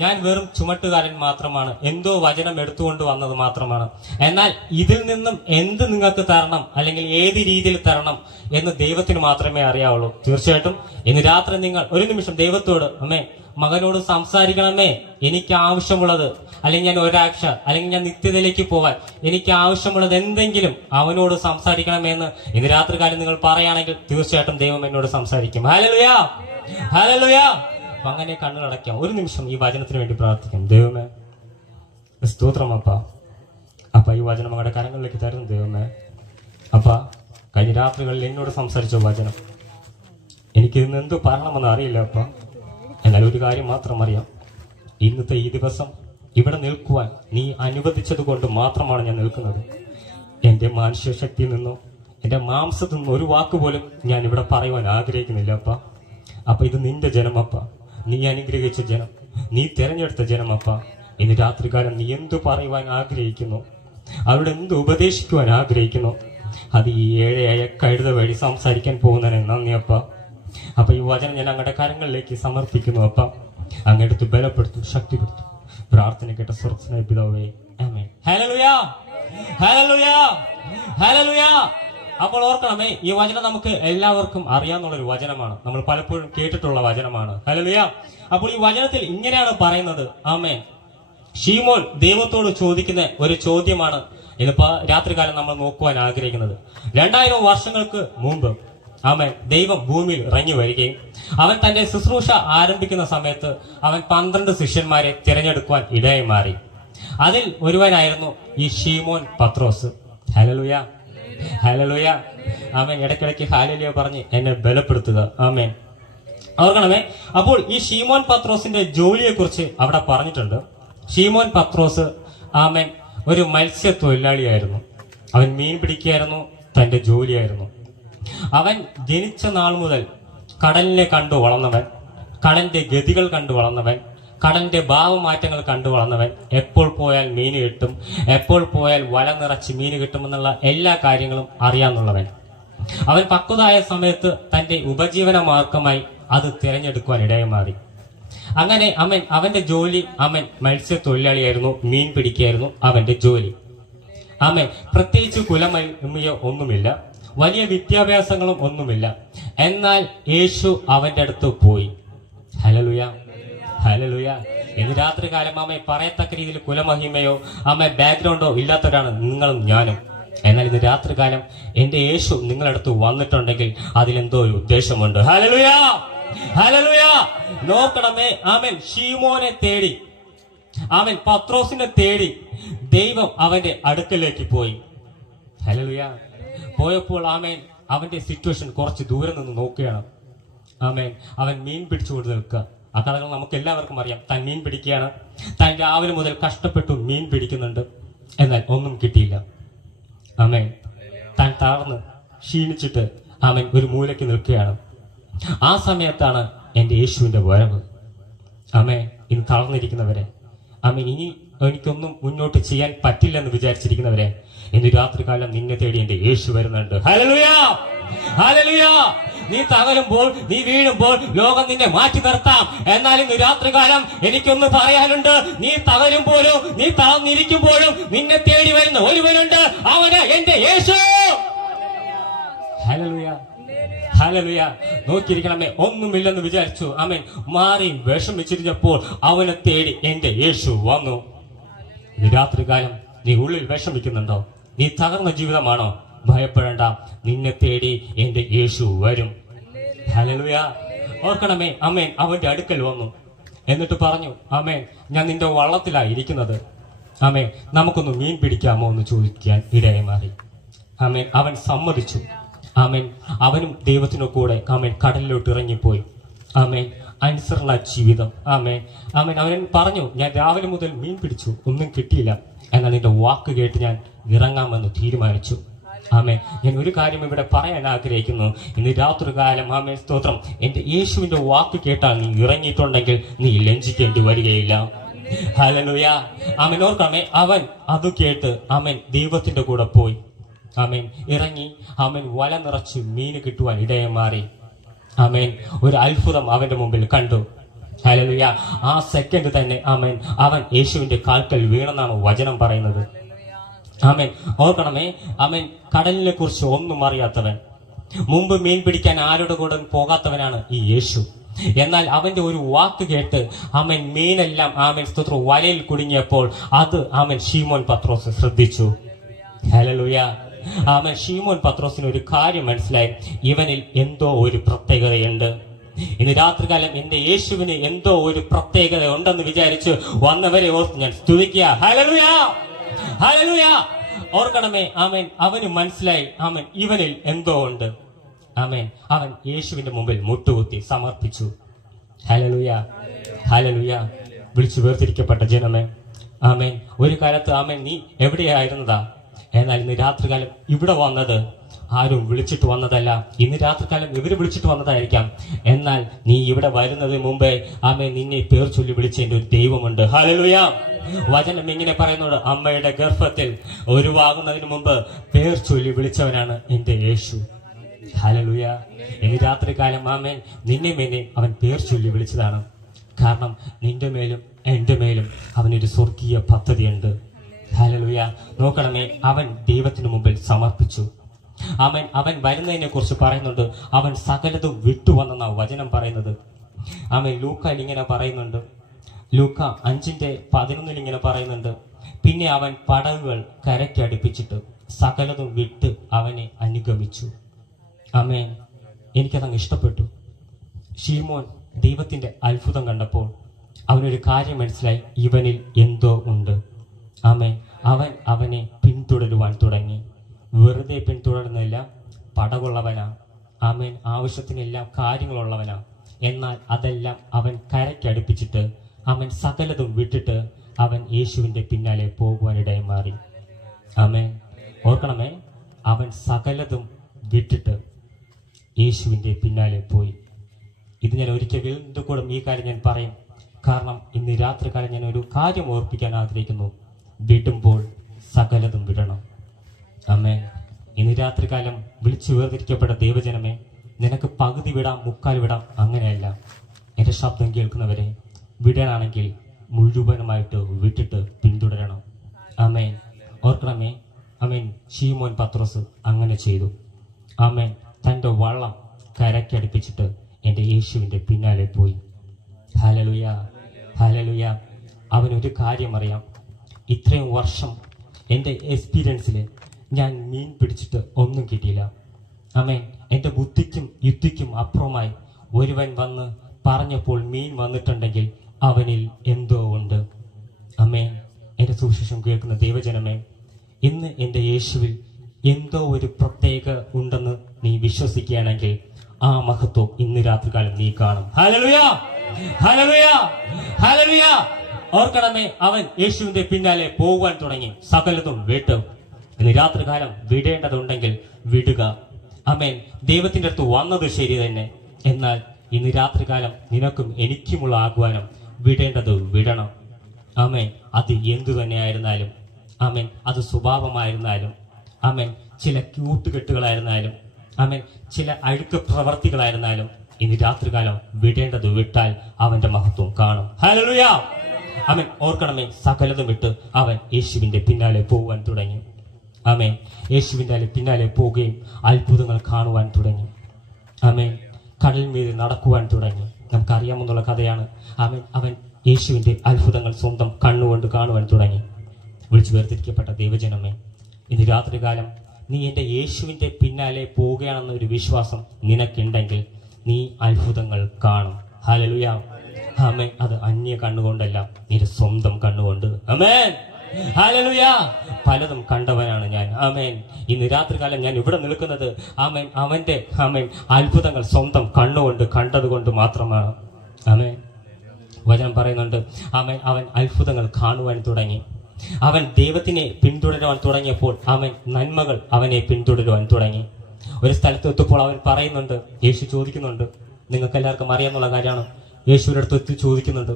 ഞാൻ വെറും ചുമട്ടുകാരൻ മാത്രമാണ്, എന്തോ വചനം എടുത്തുകൊണ്ട് വന്നത് മാത്രമാണ്. എന്നാൽ ഇതിൽ നിന്നും എന്ത് നിങ്ങൾക്ക് തരണം, അല്ലെങ്കിൽ ഏത് രീതിയിൽ തരണം എന്ന് ദൈവത്തിന് മാത്രമേ അറിയാവുള്ളൂ. തീർച്ചയായിട്ടും ഇന്ന് രാത്രി നിങ്ങൾ ഒരു നിമിഷം ദൈവത്തോട്, അമ്മേ മകനോട് സംസാരിക്കണമേ, എനിക്ക് ആവശ്യമുള്ളത്, അല്ലെങ്കിൽ ഞാൻ ഒരാഴ്ച, അല്ലെങ്കിൽ ഞാൻ നിത്യതയിലേക്ക് പോവാൻ എനിക്ക് ആവശ്യമുള്ളത് എന്തെങ്കിലും അവനോട് സംസാരിക്കണമെന്ന് ഇന്ന് രാത്രി കാലം നിങ്ങൾ പറയുകയാണെങ്കിൽ തീർച്ചയായിട്ടും ദൈവം എന്നോട് സംസാരിക്കും. Hallelujah, hallelujah. അപ്പൊ അങ്ങനെ കണ്ണുകളടയ്ക്കാം. ഒരു നിമിഷം ഈ വചനത്തിന് വേണ്ടി പ്രാർത്ഥിക്കാം. ദൈവമേ സ്തോത്രം അപ്പ ഈ വചനം മകളുടെ കരങ്ങളിലേക്ക് തരുന്നു. ദൈവമേ അപ്പ കഴിഞ്ഞ രാത്രികളിൽ എന്നോട് സംസാരിച്ച വചനം എനിക്ക് ഇന്ന് എന്ത് പറയണമെന്ന് അറിയില്ല അപ്പ. എന്നാൽ ഒരു കാര്യം മാത്രം അറിയാം, ഇന്നത്തെ ഈ ദിവസം ഇവിടെ നിൽക്കുവാൻ നീ അനുവദിച്ചത് കൊണ്ട് മാത്രമാണ് ഞാൻ നിൽക്കുന്നത്. എന്റെ മാനുഷിക ശക്തിയിൽ നിന്നോ എന്റെ മാംസത്തിൽ നിന്നോ ഒരു വാക്കുപോലും ഞാൻ ഇവിടെ പറയുവാൻ ആഗ്രഹിക്കുന്നില്ല അപ്പ. അപ്പൊ ഇത് നിന്റെ ജനമപ്പ, നീ അനുഗ്രഹിച്ച ജനം, നീ തിരഞ്ഞെടുത്ത ജനമപ്പ. ഇന്ന് രാത്രികാലം നീ എന്തു പറയുവാൻ ആഗ്രഹിക്കുന്നു, അവരുടെ എന്ത് ഉപദേശിക്കുവാൻ ആഗ്രഹിക്കുന്നു, അത് ഈ ഏഴയായ കഴുത വഴി സംസാരിക്കാൻ പോകുന്നതിന് നന്ദി അപ്പ. അപ്പൊ ഈ വചനം ഞാൻ അങ്ങയുടെ കരങ്ങളിലേക്ക് സമർപ്പിക്കുന്നു അപ്പ. അങ്ങെടുത്ത് ബലപ്പെടുത്തും, ശക്തിപ്പെടുത്തും. പ്രാർത്ഥന കേട്ട സ്വർഗ്ഗസ്ഥനായ പിതാവേ, ആമേൻ. Hallelujah, hallelujah, hallelujah. അപ്പോൾ ഓർക്കണമേ, ഈ വചനം നമുക്ക് എല്ലാവർക്കും അറിയാവുന്നൊരു വചനമാണ്, നമ്മൾ പലപ്പോഴും കേട്ടിട്ടുള്ള വചനമാണ്. ഹല്ലേലൂയ. അപ്പോൾ ഈ വചനത്തിൽ ഇങ്ങനെയാണ് പറയുന്നത്, ആമേൻ, ശീമോൻ ദൈവത്തോട് ചോദിക്കുന്ന ഒരു ചോദ്യമാണ് ഇന്നിപ്പോ രാത്രികാലം നമ്മൾ നോക്കുവാൻ ആഗ്രഹിക്കുന്നത്. 2000 വർഷങ്ങൾക്ക് മുമ്പ് ആമേൻ ദൈവം ഭൂമിയിൽ ഇറങ്ങി വരികയും അവൻ തന്റെ ശുശ്രൂഷ ആരംഭിക്കുന്ന സമയത്ത് അവൻ 12 ശിഷ്യന്മാരെ തിരഞ്ഞെടുക്കുവാൻ ഇടയായി മാറി. അതിൽ ഒരുവനായിരുന്നു ഈ ശീമോൻ പത്രോസ്. Hallelujah, hallelujah. ആമേൻ. ഇടയ്ക്കിടയ്ക്ക് ഹല്ലേലൂയ പറഞ്ഞ് എന്നെ ബലപ്പെടുത്തുക. ആമേൻ. ഓർക്കണമേ, അപ്പോൾ ഈ ശീമോൻ പത്രോസിന്റെ ജോലിയെ കുറിച്ച് അവിടെ പറഞ്ഞിട്ടുണ്ട്. ശീമോൻ പത്രോസ് ആമേൻ ഒരു മത്സ്യത്തൊഴിലാളിയായിരുന്നു. അവൻ മീൻ പിടിക്കുകയായിരുന്നു, തന്റെ ജോലിയായിരുന്നു. അവൻ ജനിച്ച നാൾ മുതൽ കടലിനെ കണ്ടു വളർന്നവൻ, കടലിന്റെ ഗതികൾ കണ്ടു വളർന്നവൻ, കടലിന്റെ ഭാവമാറ്റങ്ങൾ കണ്ടു വളർന്നവൻ, എപ്പോൾ പോയാൽ മീൻ കിട്ടും, എപ്പോൾ പോയാൽ വല നിറച്ച് മീൻ കിട്ടുമെന്നുള്ള എല്ലാ കാര്യങ്ങളും അറിയാവുന്നവൻ. അവൻ പക്വതായ സമയത്ത് തന്റെ ഉപജീവന മാർഗമായി അത് തിരഞ്ഞെടുക്കുവാൻ ഇടയായി മാറി. അങ്ങനെ അവന്റെ ജോലി, മത്സ്യത്തൊഴിലാളിയായിരുന്നു, മീൻ പിടിക്കായിരുന്നു അവന്റെ ജോലി. പ്രത്യേകിച്ച് കുലമയോ ഒന്നുമില്ല, വലിയ വിദ്യാഭ്യാസങ്ങളും ഒന്നുമില്ല. എന്നാൽ യേശു അവന്റെ അടുത്ത് പോയി. Hallelujah, hallelujah. ഇന്ന് രാത്രി കാലം പറയത്തക്ക രീതിയിൽ കുലമഹിമയോ ബാക്ക്ഗ്രൗണ്ടോ ഇല്ലാത്തവരാണ് നിങ്ങളും ഞാനും. എന്നാൽ ഇന്ന് രാത്രി കാലം എന്റെ യേശു നിങ്ങളടുത്ത് വന്നിട്ടുണ്ടെങ്കിൽ അതിലെന്തോ ഒരു ഉദ്ദേശമുണ്ട്. Hallelujah, hallelujah. നോക്കണമേ, ശീമോനെ തേടി, പത്രോസിനെ തേടി ദൈവം അവന്റെ അടുക്കലേക്ക് പോയി. ഹല്ലേലൂയ. പോയപ്പോൾ അവന്റെ സിറ്റുവേഷൻ കുറച്ച് ദൂരെ നിന്ന് നോക്കുകയാണ്. അവൻ മീൻ പിടിച്ചുകൊണ്ട് നിൽക്കുക. ആ കഥകൾ നമുക്ക് എല്ലാവർക്കും അറിയാം. താൻ മീൻ പിടിക്കുകയാണ്, താൻ രാവിലെ മുതൽ കഷ്ടപ്പെട്ടു മീൻ പിടിക്കുന്നുണ്ട്, എന്നാൽ ഒന്നും കിട്ടിയില്ല. താൻ തളർന്ന് ക്ഷീണിച്ചിട്ട് ഒരു മൂലയ്ക്ക് നിൽക്കുകയാണ്. ആ സമയത്താണ് എന്റെ യേശുവിന്റെ വരവ്. ഇന്ന് തളർന്നിരിക്കുന്നവരെ, ഇനി എനിക്കൊന്നും മുന്നോട്ട് ചെയ്യാൻ പറ്റില്ലെന്ന് വിചാരിച്ചിരിക്കുന്നവരെ, ഇന്ന് രാത്രികാലം നിന്നെ തേടി എന്റെ യേശു വരുന്നുണ്ട്. Hallelujah, hallelujah. നീ തകരുമ്പോൾ, നീ വീഴുമ്പോൾ ലോകം നിന്നെ മാറ്റി നിർത്താം. എന്നാൽ ഇന്ന് രാത്രികാലം എനിക്കൊന്ന് പറയാനുണ്ട്. നീ തകരുമ്പോഴും നീ തളർന്നിരിക്കുമ്പോഴും നിന്നെ തേടി വരുന്ന ഒരുവനുണ്ട്, അവന് എന്റെ യേശു. Hallelujah, hallelujah. നോക്കിയിരിക്കണമേ, ഒന്നുമില്ലെന്ന് വിചാരിച്ചു മാറി വിഷമിച്ചിരുന്നപ്പോൾ അവനെ തേടി എന്റെ യേശു വന്നു. ഇന്ന് രാത്രികാലം നീ ഉള്ളിൽ വിഷമിക്കുന്നുണ്ടോ? നീ തകർന്ന ജീവിതമാണോ? ഭയപ്പെടേണ്ട, നിന്നെ തേടി എന്റെ യേശു വരും. ഹല്ലേലൂയ. ഓർക്കണമേ, അവന്റെ അടുക്കൽ വന്നു. എന്നിട്ട് പറഞ്ഞു, ഞാൻ നിന്റെ വള്ളത്തിലായിരിക്കുന്നത്, നമുക്കൊന്ന് മീൻ പിടിക്കാമോ എന്ന് ചോദിക്കാൻ ഇടയായി മാറി. അവൻ സമ്മതിച്ചു. അവനും ദൈവത്തിനു കൂടെ കടലിലോട്ട് ഇറങ്ങിപ്പോയി. അനുസരണ ജീവിതം. അവൻ പറഞ്ഞു, ഞാൻ രാവിലെ മുതൽ മീൻ പിടിച്ചു, ഒന്നും കിട്ടിയില്ല, എന്നാൽ നിന്റെ വാക്ക് കേട്ട് ഞാൻ ഇറങ്ങാമെന്ന് തീരുമാനിച്ചു. ഞാൻ ഒരു കാര്യം ഇവിടെ പറയാൻ ആഗ്രഹിക്കുന്നു. ഇന്ന് രാത്രി കാലം സ്തോത്രം, എന്റെ യേശുവിന്റെ വാക്ക് കേട്ടാൽ നീ ഇറങ്ങിയിട്ടുണ്ടെങ്കിൽ നീ ലജ്ജിക്കേണ്ടി വരികയില്ല. ഹല്ലേലൂയ. ഓർക്കണമേ, അവൻ അത് കേട്ട് ദൈവത്തിന്റെ കൂടെ പോയി. ഇറങ്ങി വല നിറച്ച് മീന് കിട്ടുവാൻ ഇടയായി മാറി. ഒരു അത്ഭുതം അവന്റെ മുമ്പിൽ കണ്ടു. ഹല്ലേലൂയ. ആ സെക്കൻഡ് തന്നെ അവൻ യേശുവിന്റെ കാൽക്കൽ വീണെന്നാണ് വചനം പറയുന്നത്. ഓർക്കണമേ, കടലിനെ കുറിച്ച് ഒന്നും അറിയാത്തവൻ, മുമ്പ് മീൻ പിടിക്കാൻ ആരുടെ കൂടെ പോകാത്തവനാണ് ഈ യേശു. എന്നാൽ അവന്റെ ഒരു വാക്ക് കേട്ട് മീനെല്ലാം സ്തോത്രം വലയിൽ കുടുങ്ങിയപ്പോൾ അത് ശീമോൻ പത്രോസ് ശ്രദ്ധിച്ചു. ഹല്ലേലൂയ. ശീമോൻ പത്രോസിന് ഒരു കാര്യം മനസ്സിലായി, ഇവനിൽ എന്തോ ഒരു പ്രത്യേകതയുണ്ട്. ഇന്ന് രാത്രികാലം എന്റെ യേശുവിന് എന്തോ ഒരു പ്രത്യേകത ഉണ്ടെന്ന് വിചാരിച്ച് വന്നവരെ ഓർത്ത് ഞാൻ സ്തുതിക്കുക. Hallelujah, hallelujah. ഓർക്കണമേ, അവന് മനസ്സിലായി ഇവനിൽ എന്തോ ഉണ്ട്. അവൻ യേശുവിന്റെ മുമ്പിൽ മുട്ടുകുത്തി സമർപ്പിച്ചു. Hallelujah, hallelujah. വിളിച്ചു വേർതിരിക്കപ്പെട്ട ജനമേ, ഒരു കാലത്ത് നീ എവിടെയായിരുന്നതാ? എന്നാൽ ഇന്ന് രാത്രികാലം ഇവിടെ വന്നത് ആരും വിളിച്ചിട്ട് വന്നതല്ല. ഇന്ന് രാത്രികാലം ഇവര് വിളിച്ചിട്ട് വന്നതായിരിക്കാം. എന്നാൽ നീ ഇവിടെ വരുന്നതിന് മുമ്പേ നിന്നെ പേർ ചൊല്ലി വിളിച്ചതിന്റെ ഒരു ദൈവമുണ്ട്. ഹല്ലേലൂയ. വചനം ഇങ്ങനെ പറയുന്നുണ്ട്, അമ്മയുടെ ഗർഭത്തിൽ ഉരുവാകുന്നതിന് മുമ്പ് പേർ ചൊല്ലി വിളിച്ചവനാണ് എന്റെ യേശു. ഹല്ലേലൂയ. ഇന്ന് രാത്രികാലം നിന്നെ മേലെ അവൻ പേർ ചൊല്ലി വിളിച്ചതാണ്. കാരണം നിന്റെ മേലും എന്റെ മേലും അവനൊരു സ്വർഗീയ പദ്ധതിയുണ്ട്. ഹല്ലേലൂയ. നോക്കണമേ, അവൻ ദൈവത്തിന് മുമ്പിൽ സമർപ്പിച്ചു. അവൻ വരുന്നതിനെ കുറിച്ച് പറയുന്നുണ്ട്, അവൻ സകലതും വിട്ടുവന്നെന്നാണ് വചനം പറയുന്നത്. ലൂക്കയിൽ ഇങ്ങനെ പറയുന്നുണ്ട്, ലൂക്ക 5:11 ഇങ്ങനെ പറയുന്നുണ്ട്, പിന്നെ അവൻ പടവുകൾ കരയ്ക്കടുപ്പിച്ചിട്ട് സകലതും വിട്ട് അവനെ അനുഗമിച്ചു. എനിക്കതങ്ങ് ഇഷ്ടപ്പെട്ടു. ശീമോൻ ദൈവത്തിന്റെ അത്ഭുതം കണ്ടപ്പോൾ അവനൊരു കാര്യം മനസ്സിലായി, ഇവനിൽ എന്തോ ഉണ്ട്. അവൻ അവനെ പിന്തുടരുവാൻ തുടങ്ങി. വെറുതെ പിന്തുടർന്നില്ല, പടവുള്ളവനാ. ആവശ്യത്തിനെല്ലാം കാര്യങ്ങളുള്ളവനാ. എന്നാൽ അതെല്ലാം അവൻ കരയ്ക്കടുപ്പിച്ചിട്ട് സകലതും വിട്ടിട്ട് അവൻ യേശുവിന്റെ പിന്നാലെ പോകുവാനിടയിൽ മാറി. ഓർക്കണമേ, അവൻ സകലതും വിട്ടിട്ട് യേശുവിന്റെ പിന്നാലെ പോയി. ഇത് ഞാൻ ഒരിക്കൽ വീണ്ടും കൂടെ ഈ കാര്യം ഞാൻ പറയും. കാരണം ഇന്ന് രാത്രികാലം ഞാൻ ഒരു കാര്യം ഓർപ്പിക്കാൻ ആഗ്രഹിക്കുന്നു. വിടുമ്പോൾ സകലതും വിടണം. ആമേൻ. ഇന്ന് രാത്രികാലം വിളിച്ചു വേർതിരിക്കപ്പെട്ട ദൈവജനമേ, നിനക്ക് പകുതി വിടാം, മുക്കാൽ വിടാം, അങ്ങനെയല്ല. എൻ്റെ ശബ്ദം കേൾക്കുന്നവരെ, വിടാനാണെങ്കിൽ മുഴുവനുമായിട്ട് വിട്ടിട്ട് പിന്തുടരണം. ആമേൻ. ഓർക്കണമേ, ആമേൻ. ശീമോൻ പത്രോസ് അങ്ങനെ ചെയ്തു. ആമേൻ. തൻ്റെ വള്ളം കരക്കടുപ്പിച്ചിട്ട് എൻ്റെ യേശുവിൻ്റെ പിന്നാലെ പോയി. Hallelujah, hallelujah. അവനൊരു കാര്യം അറിയാം. ഇത്രയും വർഷം എൻ്റെ എക്സ്പീരിയൻസിൽ ഞാൻ മീൻ പിടിച്ചിട്ട് ഒന്നും കിട്ടിയില്ല. ആമേൻ. എൻ്റെ ബുദ്ധിക്കും യുക്തിക്കും അപ്പുറമായി ഒരുവൻ വന്ന് പറഞ്ഞപ്പോൾ മീൻ വന്നിട്ടുണ്ടെങ്കിൽ അവനിൽ എന്തോ ഉണ്ട്. ആമേൻ. എൻ്റെ സുവിശേഷം കേൾക്കുന്ന ദൈവജനമേ, ഇന്ന് എൻ്റെ യേശുവിൽ എന്തോ ഒരു പ്രത്യേക ഉണ്ടെന്ന് നീ വിശ്വസിക്കുകയാണെങ്കിൽ ആ മഹത്വം ഇന്ന് രാത്രികാലം നീ കാണും. Hallelujah, hallelujah, hallelujah. ഓർക്കണമേ, അവൻ യേശുവിന്റെ പിന്നാലെ പോകാൻ തുടങ്ങി. സകലതും വിട്ടു. ഇന്ന് രാത്രികാലം വിടേണ്ടതുണ്ടെങ്കിൽ വിടുക. ആമേൻ. ദൈവത്തിന്റെ അടുത്ത് വന്നത് ശരി തന്നെ. എന്നാൽ ഇന്ന് രാത്രികാലം നിനക്കും എനിക്കുമുള്ള ആഹ്വാനം വിടേണ്ടത് വിടണം. ആമേൻ. അത് എന്തു തന്നെയായിരുന്നാലും, ആമേൻ, അത് സ്വഭാവമായിരുന്നാലും, ആമേൻ, ചില കൂട്ടുകെട്ടുകളായിരുന്നാലും, ആമേൻ, ചില അഴുക്ക് പ്രവർത്തികളായിരുന്നാലും, ഇന്ന് രാത്രികാലം വിടേണ്ടത് വിട്ടാൽ അവന്റെ മഹത്വം കാണും. ഹല്ലേലൂയ, ആമേൻ. ഓർക്കണമേ, സകലതും വിട്ട് അവൻ യേശുവിന്റെ പിന്നാലെ പോകാൻ തുടങ്ങി. ആമേൻ. യേശുവിന്റെ പിന്നാലെ പോവുകയും അത്ഭുതങ്ങൾ കാണുവാൻ തുടങ്ങി. ആമേൻ. കടൽ മീതെ നടക്കുവാൻ തുടങ്ങി. നമുക്കറിയാമെന്നുള്ള കഥയാണ്. ആമേൻ. അവൻ യേശുവിന്റെ അത്ഭുതങ്ങൾ സ്വന്തം കണ്ണുകൊണ്ട് കാണുവാൻ തുടങ്ങി. വിളിച്ചു വേർതിരിക്കപ്പെട്ട ദൈവജനമേ, ഇന്ന് രാത്രികാലം നീ എൻ്റെ യേശുവിന്റെ പിന്നാലെ പോവുകയാണെന്നൊരു വിശ്വാസം നിനക്കുണ്ടെങ്കിൽ നീ അത്ഭുതങ്ങൾ കാണും. ഹല്ലേലൂയ, ആമേൻ. അത് അന്യ കണ്ണുകൊണ്ടല്ല, നിന്റെ സ്വന്തം കണ്ണുകൊണ്ട്. ആമേൻ, ഹല്ലേലൂയ. പലതും കണ്ടവനാണ് ഞാൻ. ആമേൻ. ഇന്ന് രാത്രികാലം ഞാൻ ഇവിടെ നിൽക്കുന്നത്, ആമേൻ, അവന്റെ, ആമേൻ, അത്ഭുതങ്ങൾ സ്വന്തം കണ്ണുകൊണ്ട് കണ്ടതുകൊണ്ട് മാത്രമാണ്. ആമേൻ. വചനം പറയുന്നുണ്ട്, ആമേൻ, അവൻ അത്ഭുതങ്ങൾ കാണുവാൻ തുടങ്ങി. അവൻ ദൈവത്തിനെ പിന്തുടരുവാൻ തുടങ്ങിയപ്പോൾ അവൻ നന്മകൾ അവനെ പിന്തുടരുവാൻ തുടങ്ങി. ഒരു സ്ഥലത്ത് എത്തുമ്പോൾ അവൻ പറയുന്നുണ്ട്, യേശു ചോദിക്കുന്നുണ്ട്, നിങ്ങൾക്ക് എല്ലാവർക്കും അറിയാന്നുള്ള കാര്യമാണ്. യേശുവിൻ്റെ അടുത്ത് എത്തി ചോദിക്കുന്നുണ്ട്,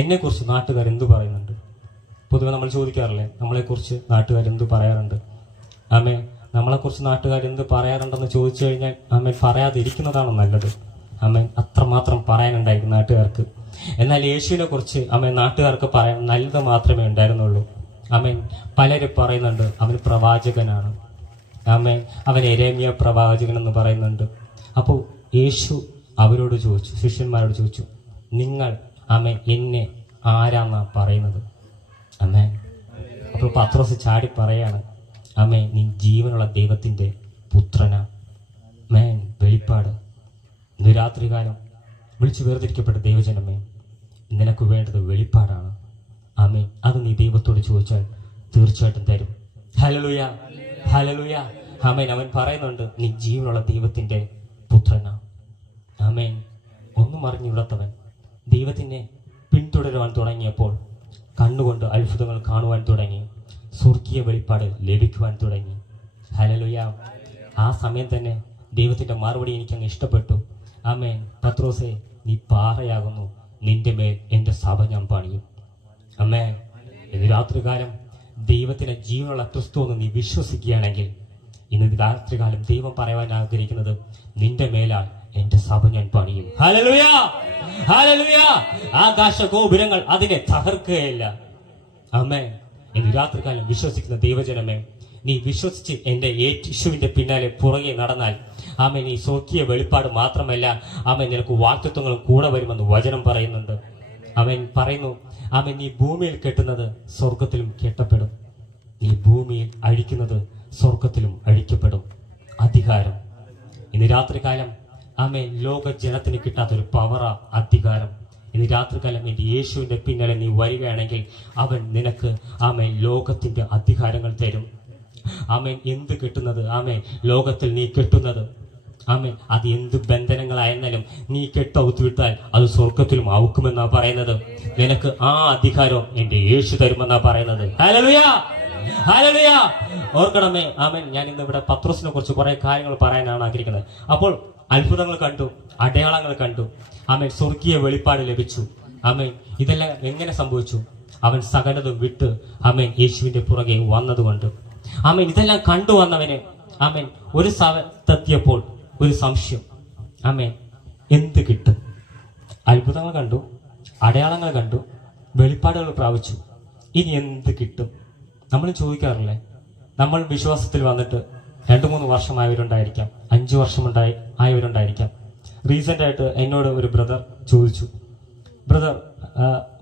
എന്നെക്കുറിച്ച് നാട്ടുകാർ എന്തു പറയുന്നുണ്ട്? പൊതുവെ നമ്മൾ ചോദിക്കാറില്ലേ, നമ്മളെക്കുറിച്ച് നാട്ടുകാർ എന്തു പറയാറുണ്ട്? ആമേൻ. നമ്മളെക്കുറിച്ച് നാട്ടുകാർ എന്ത് പറയാറുണ്ടെന്ന് ചോദിച്ചു കഴിഞ്ഞാൽ ആമേൻ പറയാതിരിക്കുന്നതാണ് നല്ലത്. ആമേൻ. അത്രമാത്രം പറയാനുണ്ടായിരിക്കും നാട്ടുകാർക്ക്. എന്നാൽ യേശുവിനെ കുറിച്ച് ആമേൻ നാട്ടുകാർക്ക് പറയാൻ നല്ലത് മാത്രമേ ഉണ്ടായിരുന്നുള്ളൂ. ആമേൻ. പലരും പറയുന്നുണ്ട് അവൻ പ്രവാചകനാണ്. ആമേൻ. അവൻ യെരേമിയ പ്രവാചകൻ എന്ന് പറയുന്നുണ്ട്. അപ്പോൾ യേശു അവരോട് ചോദിച്ചു, ശിഷ്യന്മാരോട് ചോദിച്ചു, നിങ്ങൾ ആമേൻ എന്നെ ആരാന്നാ പറയുന്നത്? ആമേൻ. അപ്പോൾ പത്രോസ് ചാടി പറയാണ്, ആമേൻ, നീ ജീവനുള്ള ദൈവത്തിന്റെ പുത്രനാ. ആമേൻ. വെളിപ്പാട്. ഇന്ന് രാത്രികാലം വിളിച്ചു വേർതിരിക്കപ്പെട്ട ദൈവജനമേ, നിനക്ക് വേണ്ടത് വെളിപ്പാടാണ്. ആമേൻ. അത് നീ ദൈവത്തോട് ചോദിച്ചാൽ തീർച്ചയായിട്ടും തരും. ഹല്ലേലൂയ, ഹല്ലേലൂയ, ആമേൻ. അവൻ പറയുന്നുണ്ട്, നീ ജീവനുള്ള ദൈവത്തിന്റെ പുത്രനാ. ആമേൻ. ഒന്നും അറിഞ്ഞുകൂടാത്തവൻ ദൈവത്തിനെ പിന്തുടരുവാൻ തുടങ്ങിയപ്പോൾ കണ്ണുകൊണ്ട് അത്ഭുതങ്ങൾ കാണുവാൻ തുടങ്ങി. സ്വർഗീയ വെളിപ്പാട് ലഭിക്കുവാൻ തുടങ്ങി. ഹല്ലേലൂയ. ആ സമയം തന്നെ ദൈവത്തിന്റെ മറുപടി എനിക്കങ്ങ് ഇഷ്ടപ്പെട്ടു. ആമേൻ. പത്രോസേ, നീ പാറയാകുന്നു, നിന്റെ മേൽ എൻ്റെ സഭ ഞാൻ പണിയും. ആമേൻ. ഇന്ന് രാത്രികാലം ദൈവത്തിന്റെ ജീവനുള്ള ക്രിസ്തു എന്ന് നീ വിശ്വസിക്കുകയാണെങ്കിൽ ഇന്ന് രാത്രികാലം ദൈവം പറയാൻ ആഗ്രഹിക്കുന്നത്, നിന്റെ മേലാൽ എൻ്റെ സഭ ഞാൻ പണിയും. Hallelujah, hallelujah. ആകാശ ഗോപുരങ്ങൾ അതിനെ തകർക്കുകയില്ല. ആമേൻ. ഇന്ന് രാത്രികാലം വിശ്വസിക്കുന്ന ദൈവജനമേ, നീ വിശ്വസിച്ച് എൻ്റെ യേശുവിന്റെ പിന്നാലെ പുറകെ നടന്നാൽ ആമേൻ, ഈ സ്വർഗീയ വെളിപ്പാട് മാത്രമല്ല, ആമേൻ, നിനക്ക് വാഗ്ദത്തങ്ങളും കൂടെ വരുമെന്ന് വചനം പറയുന്നുണ്ട്. അവൻ പറയുന്നു, ആമേൻ, നീ ഭൂമിയിൽ കെട്ടുന്നത് സ്വർഗത്തിലും കെട്ടപ്പെടും, നീ ഭൂമിയിൽ അഴിക്കുന്നത് സ്വർഗത്തിലും അഴിക്കപ്പെടും. അധികാരം. ഇന്ന് രാത്രികാലം ആമേൻ, ലോക ജനത്തിന് കിട്ടാത്തൊരു പവറാ അധികാരം. ഇന്ന് രാത്രികാലം എൻ്റെ യേശുവിന്റെ പിന്നാലെ നീ വരികയാണെങ്കിൽ അവൻ നിനക്ക് ആമേൻ ലോകത്തിന്റെ അധികാരങ്ങൾ തരും. ആമേൻ. എന്ത് കെട്ടുന്നത് ആമേൻ ലോകത്തിൽ നീ കെട്ടുന്നത്, ആമേൻ, അത് എന്ത് ബന്ധനങ്ങളായിരുന്നാലും നീ കെട്ടൗത്തുവിട്ടാൽ അത് സ്വർഗത്തിലും ഔക്കുമെന്നാ പറയുന്നത്. നിനക്ക് ആ അധികാരം എൻ്റെ യേശു തരുമെന്നാ പറയുന്നത്. Hallelujah, hallelujah. ഓർക്കണമേ, ആമേൻ. ഞാൻ ഇന്ന് ഇവിടെ പത്രോസിനെ കുറിച്ച് കുറെ കാര്യങ്ങൾ പറയാനാണ് ആഗ്രഹിക്കുന്നത്. അപ്പോൾ അത്ഭുതങ്ങൾ കണ്ടു, അടയാളങ്ങൾ കണ്ടു. ആമേൻ, സ്വർഗീയ വെളിപ്പാട് ലഭിച്ചു. ആമേൻ, ഇതെല്ലാം എങ്ങനെ സംഭവിച്ചു? അവൻ സകലതും വിട്ട് ആമേൻ യേശുവിന്റെ പുറകെ വന്നതുകൊണ്ട്. ആമേൻ, ഇതെല്ലാം കണ്ടു വന്നവന് ആമേൻ ഒരു സ്ഥലത്തെത്തിയപ്പോൾ ഒരു സംശയം. ആമേൻ, എന്ത് കിട്ടും? അത്ഭുതങ്ങൾ കണ്ടു, അടയാളങ്ങൾ കണ്ടു, വെളിപ്പാടുകൾ പ്രാപിച്ചു. ഇനി എന്ത് കിട്ടും? നമ്മൾ ചോദിക്കാറില്ലേ? നമ്മൾ വിശ്വാസത്തിൽ വന്നിട്ട് 2-3 വർഷമായവരുണ്ടായിരിക്കാം, 5 വർഷം ആയവരുണ്ടായിരിക്കാം. റീസെന്റ് ആയിട്ട് എന്നോട് ഒരു ബ്രദർ ചോദിച്ചു, ബ്രദർ,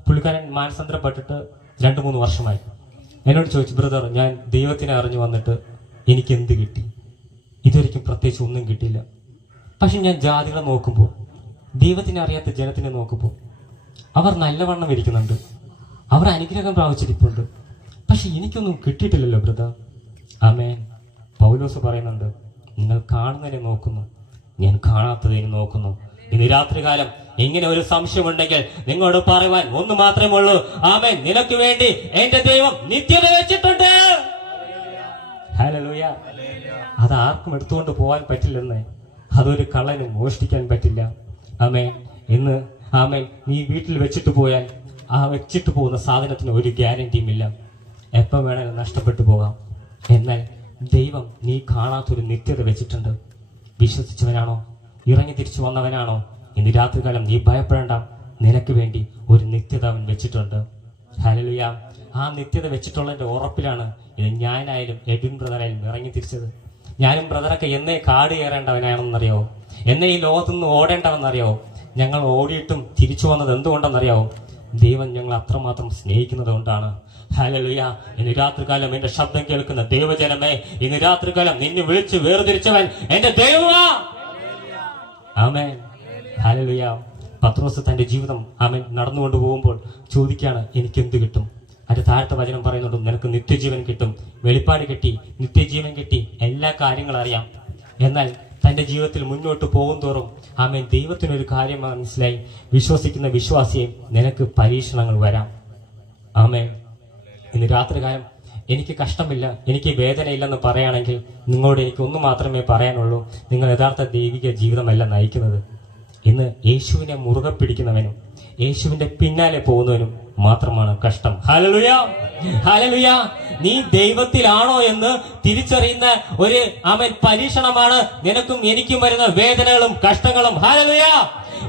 പുള്ളിക്കാരൻ മാനസാന്തരപ്പെട്ടിട്ട് 2-3 വർഷമായി. എന്നോട് ചോദിച്ചു, ബ്രദർ, ഞാൻ ദൈവത്തിനെ അറിഞ്ഞു വന്നിട്ട് എനിക്ക് എന്ത് കിട്ടി? ഇതൊരിക്കും പ്രത്യേകിച്ച് ഒന്നും കിട്ടിയില്ല. പക്ഷെ ഞാൻ ജാതികളെ നോക്കുമ്പോൾ, ദൈവത്തിനെ അറിയാത്ത ജനത്തിനെ നോക്കുമ്പോൾ അവർ നല്ലവണ്ണം ഇരിക്കുന്നുണ്ട്, അവർ അനുഗ്രഹം പ്രാപിച്ചിരിപ്പുണ്ട്. പക്ഷെ എനിക്കൊന്നും കിട്ടിയിട്ടില്ലല്ലോ ബ്രദർ. ആമേൻ. പൗലോസ് പറയുന്നുണ്ട്, നിങ്ങൾ കാണുന്നതിനെ നോക്കുന്നു, ഞാൻ കാണാത്തതിനെ നോക്കുന്നു. ഇന്ന് രാത്രികാലം ഇങ്ങനെ ഒരു സംശയമുണ്ടെങ്കിൽ നിങ്ങളോട് പറയുവാൻ ഒന്ന് മാത്രമേ ഉള്ളൂ. ആമേൻ, നിനക്ക് വേണ്ടി എന്റെ ദൈവം നിത്യത വെച്ചിട്ടുണ്ട്. ഹല്ലേലൂയ. അത് ആർക്കും എടുത്തുകൊണ്ട് പോകാൻ പറ്റില്ലെന്ന്, അതൊരു കള്ളനും മോഷ്ടിക്കാൻ പറ്റില്ല. ആമേൻ. ഇന്ന് ആമേൻ, നീ വീട്ടിൽ വെച്ചിട്ട് പോയാൽ ആ വെച്ചിട്ട് പോകുന്ന സാധനത്തിന് ഒരു ഗ്യാരണ്ടിയും ഇല്ല, എപ്പം വേണമെങ്കിലും നഷ്ടപ്പെട്ടു പോകാം. എന്നാൽ ദൈവം നീ കാണാത്തൊരു നിത്യത വെച്ചിട്ടുണ്ട്. വിശ്വസിച്ചവനാണോ, ഇറങ്ങി തിരിച്ചു വന്നവനാണോ, ഇന്ന് രാത്രികാലം നീ ഭയപ്പെടേണ്ട. നിനക്ക് വേണ്ടി ഒരു നിത്യത അവൻ വെച്ചിട്ടുണ്ട്. ഹല്ലേലൂയ. ആ നിത്യത വെച്ചിട്ടുള്ളതിന്റെ ഉറപ്പിലാണ് ഇത് ഞാനായാലും എഡ്വിൻ ബ്രദറായാലും ഇറങ്ങി തിരിച്ചത്. ഞാനും ബ്രദറൊക്കെ എന്നെ കാട് കയറേണ്ടവനാണെന്നറിയാവോ? എന്നെ ഈ ലോകത്തുനിന്ന് ഓടേണ്ടവെന്നറിയാവോ? ഞങ്ങൾ ഓടിയിട്ടും തിരിച്ചു വന്നത് എന്തുകൊണ്ടെന്നറിയാവോ? ദൈവം ഞങ്ങൾ അത്രമാത്രം സ്നേഹിക്കുന്നത് കൊണ്ടാണ്. ഹല്ലേലൂയ. ഇന്ന് രാത്രികാലം എന്റെ ശബ്ദം കേൾക്കുന്ന ദൈവജനമേ, ഇന്ന് രാത്രികാലം നിന്നെ വിളിച്ച് വേർതിരിച്ചവൻ എന്റെ ദൈവമാ. ആമേൻ. ഹല്ലേലൂയ. പത്രോസ് തന്റെ ജീവിതം ആമേൻ നടന്നുകൊണ്ട് പോകുമ്പോൾ ചോദിക്കാണ്, എനിക്ക് എന്ത് കിട്ടും? അതിന്റെ താഴത്തെ വചനം പറയുന്നുണ്ട്, നിനക്ക് നിത്യജീവൻ കിട്ടും. വെളിപ്പാട് കിട്ടി, നിത്യജീവൻ കിട്ടി, എല്ലാ കാര്യങ്ങളും അറിയാം. എന്നാൽ തന്റെ ജീവിതത്തിൽ മുന്നോട്ട് പോകും തോറും ആമേൻ ദൈവത്തിനൊരു കാര്യം മനസ്സിലായി, വിശ്വസിക്കുന്ന വിശ്വാസിയെ നിനക്ക് പരീക്ഷണങ്ങൾ വരാം. ആമേൻ. ഇന്ന് രാത്രികാലം എനിക്ക് കഷ്ടമില്ല, എനിക്ക് വേദനയില്ലെന്ന് പറയുകയാണെങ്കിൽ നിങ്ങളോട് എനിക്ക് ഒന്ന് മാത്രമേ പറയാനുള്ളൂ, നിങ്ങൾ യഥാർത്ഥ ദൈവിക ജീവിതമല്ല നയിക്കുന്നത്. ഇന്ന് യേശുവിനെ മുറുകെ പിടിക്കുന്നവനും യേശുവിന്റെ പിന്നാലെ പോകുന്നവനും മാത്രമാണ് കഷ്ടം. ഹല്ലേലൂയ. ഹല്ലേലൂയ. നീ ദൈവത്തിലാണോ എന്ന് തിരിച്ചറിയുന്ന ഒരു ആമേൻ പരീക്ഷണമാണ് നിനക്കും എനിക്കും വരുന്ന വേദനകളും കഷ്ടങ്ങളും. ഹല്ലേലൂയ.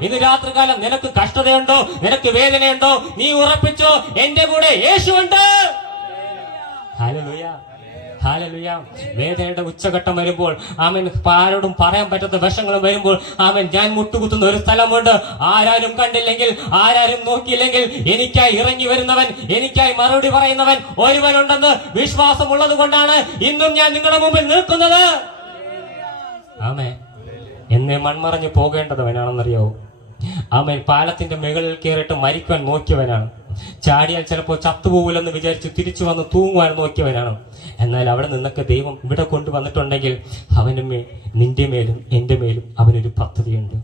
ഇന്ന് രാത്രികാലം നിനക്ക് കഷ്ടതയുണ്ടോ, നിനക്ക് വേദനയുണ്ടോ, നീ ഉറപ്പിച്ചോ, എന്റെ കൂടെ യേശുവുണ്ട്. ഹല്ലേലൂയ. ഹല്ലേലൂയ. വേദനയുടെ ഉച്ചഘട്ടം വരുമ്പോൾ ആമേൻ ആരോടും പറയാൻ പറ്റാത്ത വിഷങ്ങളും വരുമ്പോൾ ആമേൻ ഞാൻ മുട്ടുകുത്തുന്ന ഒരു സ്ഥലമുണ്ട്. ആരാരും കണ്ടില്ലെങ്കിൽ, ആരാരും നോക്കിയില്ലെങ്കിൽ എനിക്കായി ഇറങ്ങി വരുന്നവൻ, എനിക്കായി മറുപടി പറയുന്നവൻ ഒരുവനുണ്ടെന്ന് വിശ്വാസമുള്ളത് കൊണ്ടാണ് ഇന്നും ഞാൻ നിങ്ങളുടെ മുമ്പിൽ നിൽക്കുന്നത്. ആമേൻ. എന്നെ മൺമറഞ്ഞു പോകേണ്ടവനാണെന്നറിയാവോ? ആമേൻ. പാലത്തിന്റെ മുകളിൽ കയറിയിട്ട് മരിക്കുവാൻ നോക്കിയവനാണ്. ചാടിയാൽ ചിലപ്പോൾ ചത്തുപോകില്ലെന്ന് വിചാരിച്ച് തിരിച്ചു വന്ന് തൂങ്ങുവാൻ നോക്കിയവനാണ്. എന്നാൽ അവിടെ നിന്നൊക്കെ ദൈവം ഇവിടെ കൊണ്ടുവന്നിട്ടുണ്ടെങ്കിൽ അവനും നിന്റെ മേലും എന്റെ മേലും അവനൊരു പദ്ധതിയുണ്ട്.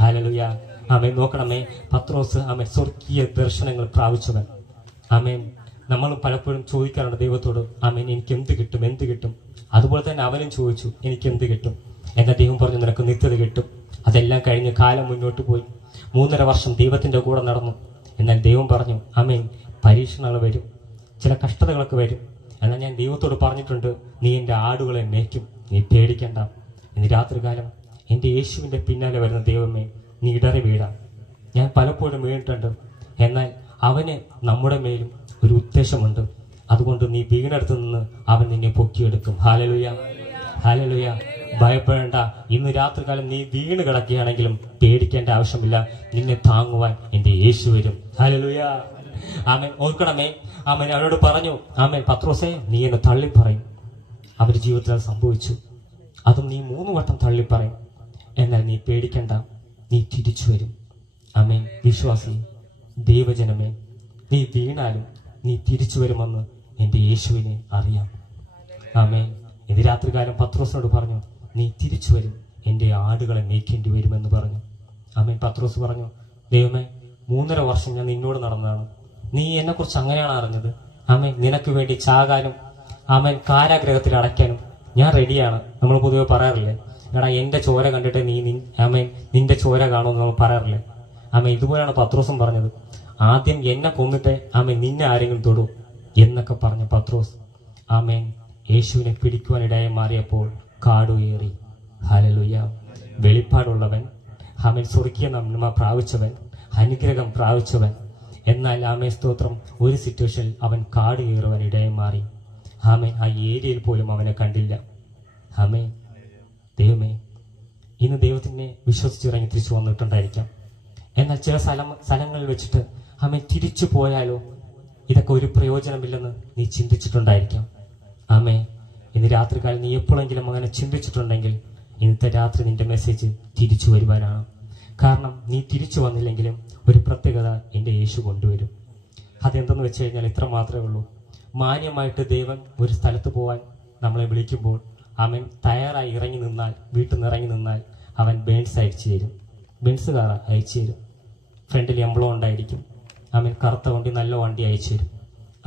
ഹല്ലേലൂയ. ആമേൻ. നോക്കണമേ, പത്രോസ് ആമേൻ സ്വർഗീയ ദർശനങ്ങൾ പ്രാപിച്ചവൻ. ആമേൻ. നമ്മളും പലപ്പോഴും ചോദിക്കാറുണ്ട് ദൈവത്തോട്, ആമേൻ എനിക്ക് എന്ത് കിട്ടും, എന്ത് കിട്ടും? അതുപോലെ തന്നെ അവനും ചോദിച്ചു, എനിക്ക് എന്ത് കിട്ടും? എന്നാൽ ദൈവം പറഞ്ഞു, നിനക്ക് നിത്യത കിട്ടും. അതെല്ലാം കഴിഞ്ഞ് കാലം മുന്നോട്ട് പോയി. 3.5 വർഷം ദൈവത്തിന്റെ കൂടെ നടന്നു. എന്നാൽ ദൈവം പറഞ്ഞു, ആമേൻ പരീക്ഷണങ്ങൾ വരും, ചില കഷ്ടതകളൊക്കെ വരും. എന്നാൽ ഞാൻ ദൈവത്തോട് പറഞ്ഞിട്ടുണ്ട്, നീ എൻ്റെ ആടുകളെ മേയ്ക്കും, നീ പേടിക്കണ്ട. ഇന്ന് രാത്രികാലം എൻ്റെ യേശുവിൻ്റെ പിന്നാലെ വരുന്ന ദൈവമേ, നീ ഇടറി വീഴാം. ഞാൻ പലപ്പോഴും വീണിട്ടുണ്ട്. എന്നാൽ അവന് നമ്മുടെ മേലും ഒരു ഉദ്ദേശമുണ്ട്. അതുകൊണ്ട് നീ വീണെടുത്ത് നിന്ന് അവൻ നിന്നെ പൊക്കിയെടുക്കും. ഹല്ലേലൂയ. ഹല്ലേലൂയ. ഭയപ്പെടേണ്ട. ഇന്ന് രാത്രികാലം നീ വീണ് കിടക്കുകയാണെങ്കിലും പേടിക്കേണ്ട ആവശ്യമില്ല. നിന്നെ താങ്ങുവാൻ എൻ്റെ യേശു വരും. ഹല്ലേലൂയ. ആമേൻ. ഓർക്കണമേ, ആമേൻ അവനോട് പറഞ്ഞു, ആമേൻ പത്രോസേ, നീ എന്നെ തള്ളി പറയും. അവരുടെ ജീവിതത്തിൽ അത് സംഭവിച്ചു. അതും നീ 3 വട്ടം തള്ളി പറയും. എന്നാൽ നീ പേടിക്കണ്ട, നീ തിരിച്ചു വരും. ആമേൻ. വിശ്വാസി, ദൈവജനമേ, നീ വീണാലും നീ തിരിച്ചു വരുമെന്ന് എൻ്റെ യേശുവിനെ അറിയാം. ആമേൻ. ഇത് രാത്രികാലം പത്രോസിനോട് പറഞ്ഞു, നീ തിരിച്ചു വരും, എൻ്റെ ആടുകളെ മേയ്ക്കേണ്ടി വരുമെന്ന് പറഞ്ഞു. ആമേൻ. പത്രോസ് പറഞ്ഞു, ദൈവമേ, 3.5 വർഷം ഞാൻ നിന്നോട് നടന്നതാണ്, നീ എന്നെക്കുറിച്ച് അങ്ങനെയാണ് അറിഞ്ഞത്. ആമേൻ. നിനക്ക് വേണ്ടി ചാകാനും ആമേൻ കാരാഗ്രഹത്തിൽ അടയ്ക്കാനും ഞാൻ റെഡിയാണ്. നമ്മൾ പൊതുവെ പറയാറില്ലേ, എടാ എൻ്റെ ചോര കണ്ടിട്ട് ആമേൻ നിന്റെ ചോര കാണുമെന്ന് നമ്മൾ പറയാറില്ലേ? ആമേൻ ഇതുപോലെയാണ് പത്രോസും പറഞ്ഞത്. ആദ്യം എന്നെ കൊന്നിട്ട് ആമേൻ നിന്നെ ആരെങ്കിലും തൊടും എന്നൊക്കെ പറഞ്ഞ പത്രോസ് ആമേൻ യേശുവിനെ പിടിക്കുവാനിടയായി മാറിയപ്പോൾ കാടുകയറി. ഹല്ലേലൂയ. വെളിപ്പാടുള്ളവൻ, ആമേൻ സ്വർഗീയ നന്മ പ്രാപിച്ചവൻ, അനുഗ്രഹം പ്രാപിച്ചവൻ. എന്നാൽ ആമേൻ സ്തോത്രം, ഒരു സിറ്റുവേഷനിൽ അവൻ കാട് കയറുവാൻ ഇടയായി മാറി. ആമേൻ ആ ഏരിയയിൽ പോലും അവനെ കണ്ടില്ല. ആമേൻ ദൈവമേ, ഇന്ന് ദൈവത്തിനെ വിശ്വസിച്ചിറങ്ങി തിരിച്ചു വന്നിട്ടുണ്ടായിരിക്കാം. എന്നാൽ ചില സ്ഥലങ്ങളിൽ വെച്ചിട്ട് ആമേൻ തിരിച്ചു പോയാലോ ഇതൊക്കെ ഒരു പ്രയോജനമില്ലെന്ന് നീ ചിന്തിച്ചിട്ടുണ്ടായിരിക്കാം. ആമേൻ ഇന്ന് രാത്രികാലം നീ എപ്പോഴെങ്കിലും അങ്ങനെ ചിന്തിച്ചിട്ടുണ്ടെങ്കിൽ ഇന്നത്തെ രാത്രി നിന്റെ മെസ്സേജ് തിരിച്ചു വരുവാനാണ്. കാരണം നീ തിരിച്ചു വന്നില്ലെങ്കിലും ഒരു പ്രത്യേകത എൻ്റെ യേശു കൊണ്ടുവരും. അതെന്തെന്ന് വെച്ച് കഴിഞ്ഞാൽ ഇത്ര മാത്രമേ ഉള്ളൂ. മാന്യമായിട്ട് ദൈവം ഒരു സ്ഥലത്ത് പോകാൻ നമ്മളെ വിളിക്കുമ്പോൾ അവൻ തയ്യാറായി ഇറങ്ങി നിന്നാൽ, വീട്ടിൽ നിന്ന് ഇറങ്ങി നിന്നാൽ അവൻ ബേൺസ് അയച്ചു തരും. ബേൺസ് കാർ അയച്ചു തരും. ഫ്രണ്ടിൽ എംബ്ലം ഉണ്ടായിരിക്കും. അവൻ കറുത്ത വണ്ടി, നല്ല വണ്ടി അയച്ചു തരും.